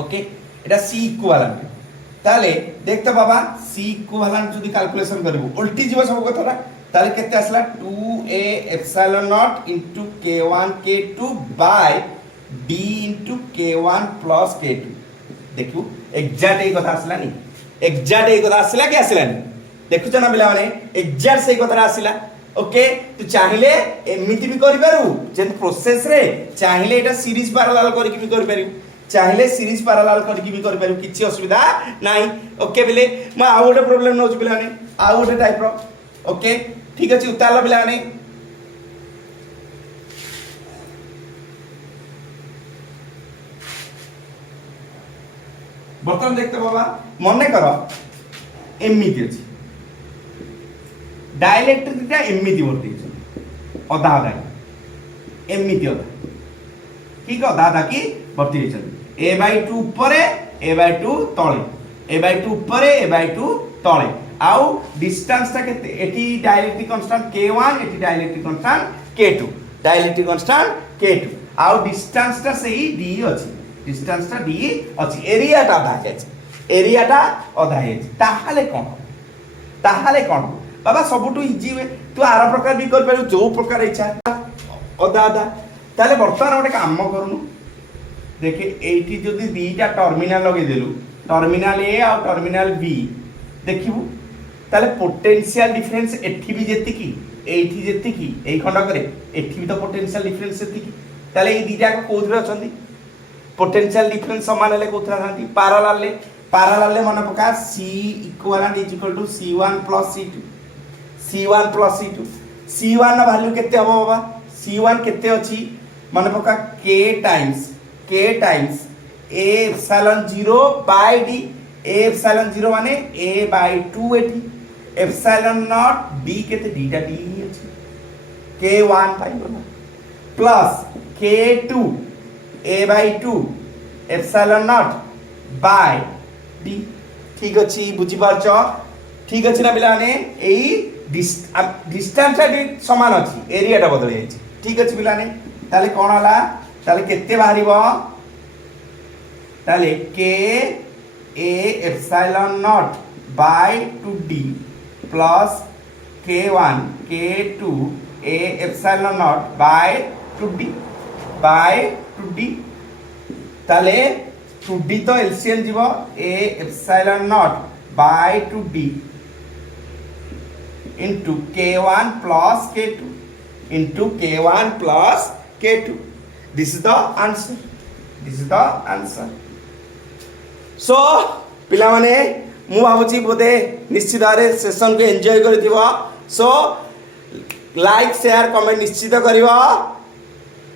okay Etah c equivalent ताले देखते बाबा c इक्विवेलेंट जदी कैलकुलेशन करबो उल्टी जीव सब कथरा ताले केते आसला 2a epsilon not into k1 k2 by d into k1 plus k2 देखु एग्जैक्ट ए कथा आसला नी एग्जैक्ट ए कथा आसला कि आसलानी देखु जना बिला माने एग्जैक्ट से कथा आसला ओके तू चाहिले एमिति भी करि पारू जे प्रोसेस रे चाहिले एटा सीरीज पैरेलल करि भी करि पारू चाहिले सीरीज पैरेलल करि भी करि पारू किछि असुविधा नाही ओके बिले म आ गोटे प्रॉब्लम नोच बिला ने आ गोटे टाइप रो ओके ठीक अछि उतारला बिला ने बर्तन देखते बाबा मने करो एमिति अछि डाइलेक्ट्रिक टा एमिति वर्ती छ अधा अधा एमिति अधा ठीक अधा अधा की वर्ती छ a/2 ऊपर a/2 तळे a/2 ऊपर a/2 तळे आउ डिस्टेंस ता केते eighty dielectric constant k1 eighty dielectric constant k2 dielectric constant k2 आउ डिस्टेंस ता सही d अछि डिस्टेंस ता d अछि एरिया ता आधा अछि एरिया ता आधा अछि ताहाले कोन बाबा सबटू इजी वे तू आर प्रकार भी कर पारू जो प्रकार इच्छा अदा अदा ताले बर्तमान गोटे काम करूँ देखे ये जो दीटा टर्मिनाल लगेदेलु टर्मिनाल ए आ टर्मिनाल बी देखू ताले पोटेंशियल डिफरेंस एठी भी जेतिकी एठी जेतिकी एई खंडक रे एठी भी तो पोटेंशियल डिफरेंस जेतिकी ताले ये दीटा कोथरे अछंती पोटेंशियल डिफरेंस समान हेले कोथरे अछंती पैरेलल ले मन पका C equivalent is equal to C1 plus C1 plus C1 ना वैल्यू केते हबो बाबा C1 केते अछि मन पका K times A epsilon 0 by D A epsilon 0 माने A बाय 2 एठी एप्सिलॉन नॉट D केते डीटा D ही अछि K1 पाइबो ना plus K2 A by 2 epsilon naught by D ठीक अछि बुझी पारछ ठीक अछि ना पिलाने एई डिस्टेंस समान अछि एरिया टा बदल जाय ठीक अछि पिलाने ताले कोन हला ताले केते बाहरिबो ताले K A epsilon naught by 2D plus K1 K2 A epsilon naught by 2D ताले 2D तो एलसीएम जीवो A epsilon naught by 2D into K1 plus K2 into K1 plus K2 this is the answer so पिला माने मु भाबुची बोधे निश्चित भारे session को enjoy करथिबो सो लाइक शेयर कमेंट निश्चित करिवो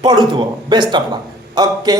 पढुथबो बेस्ट ऑफ लक ओके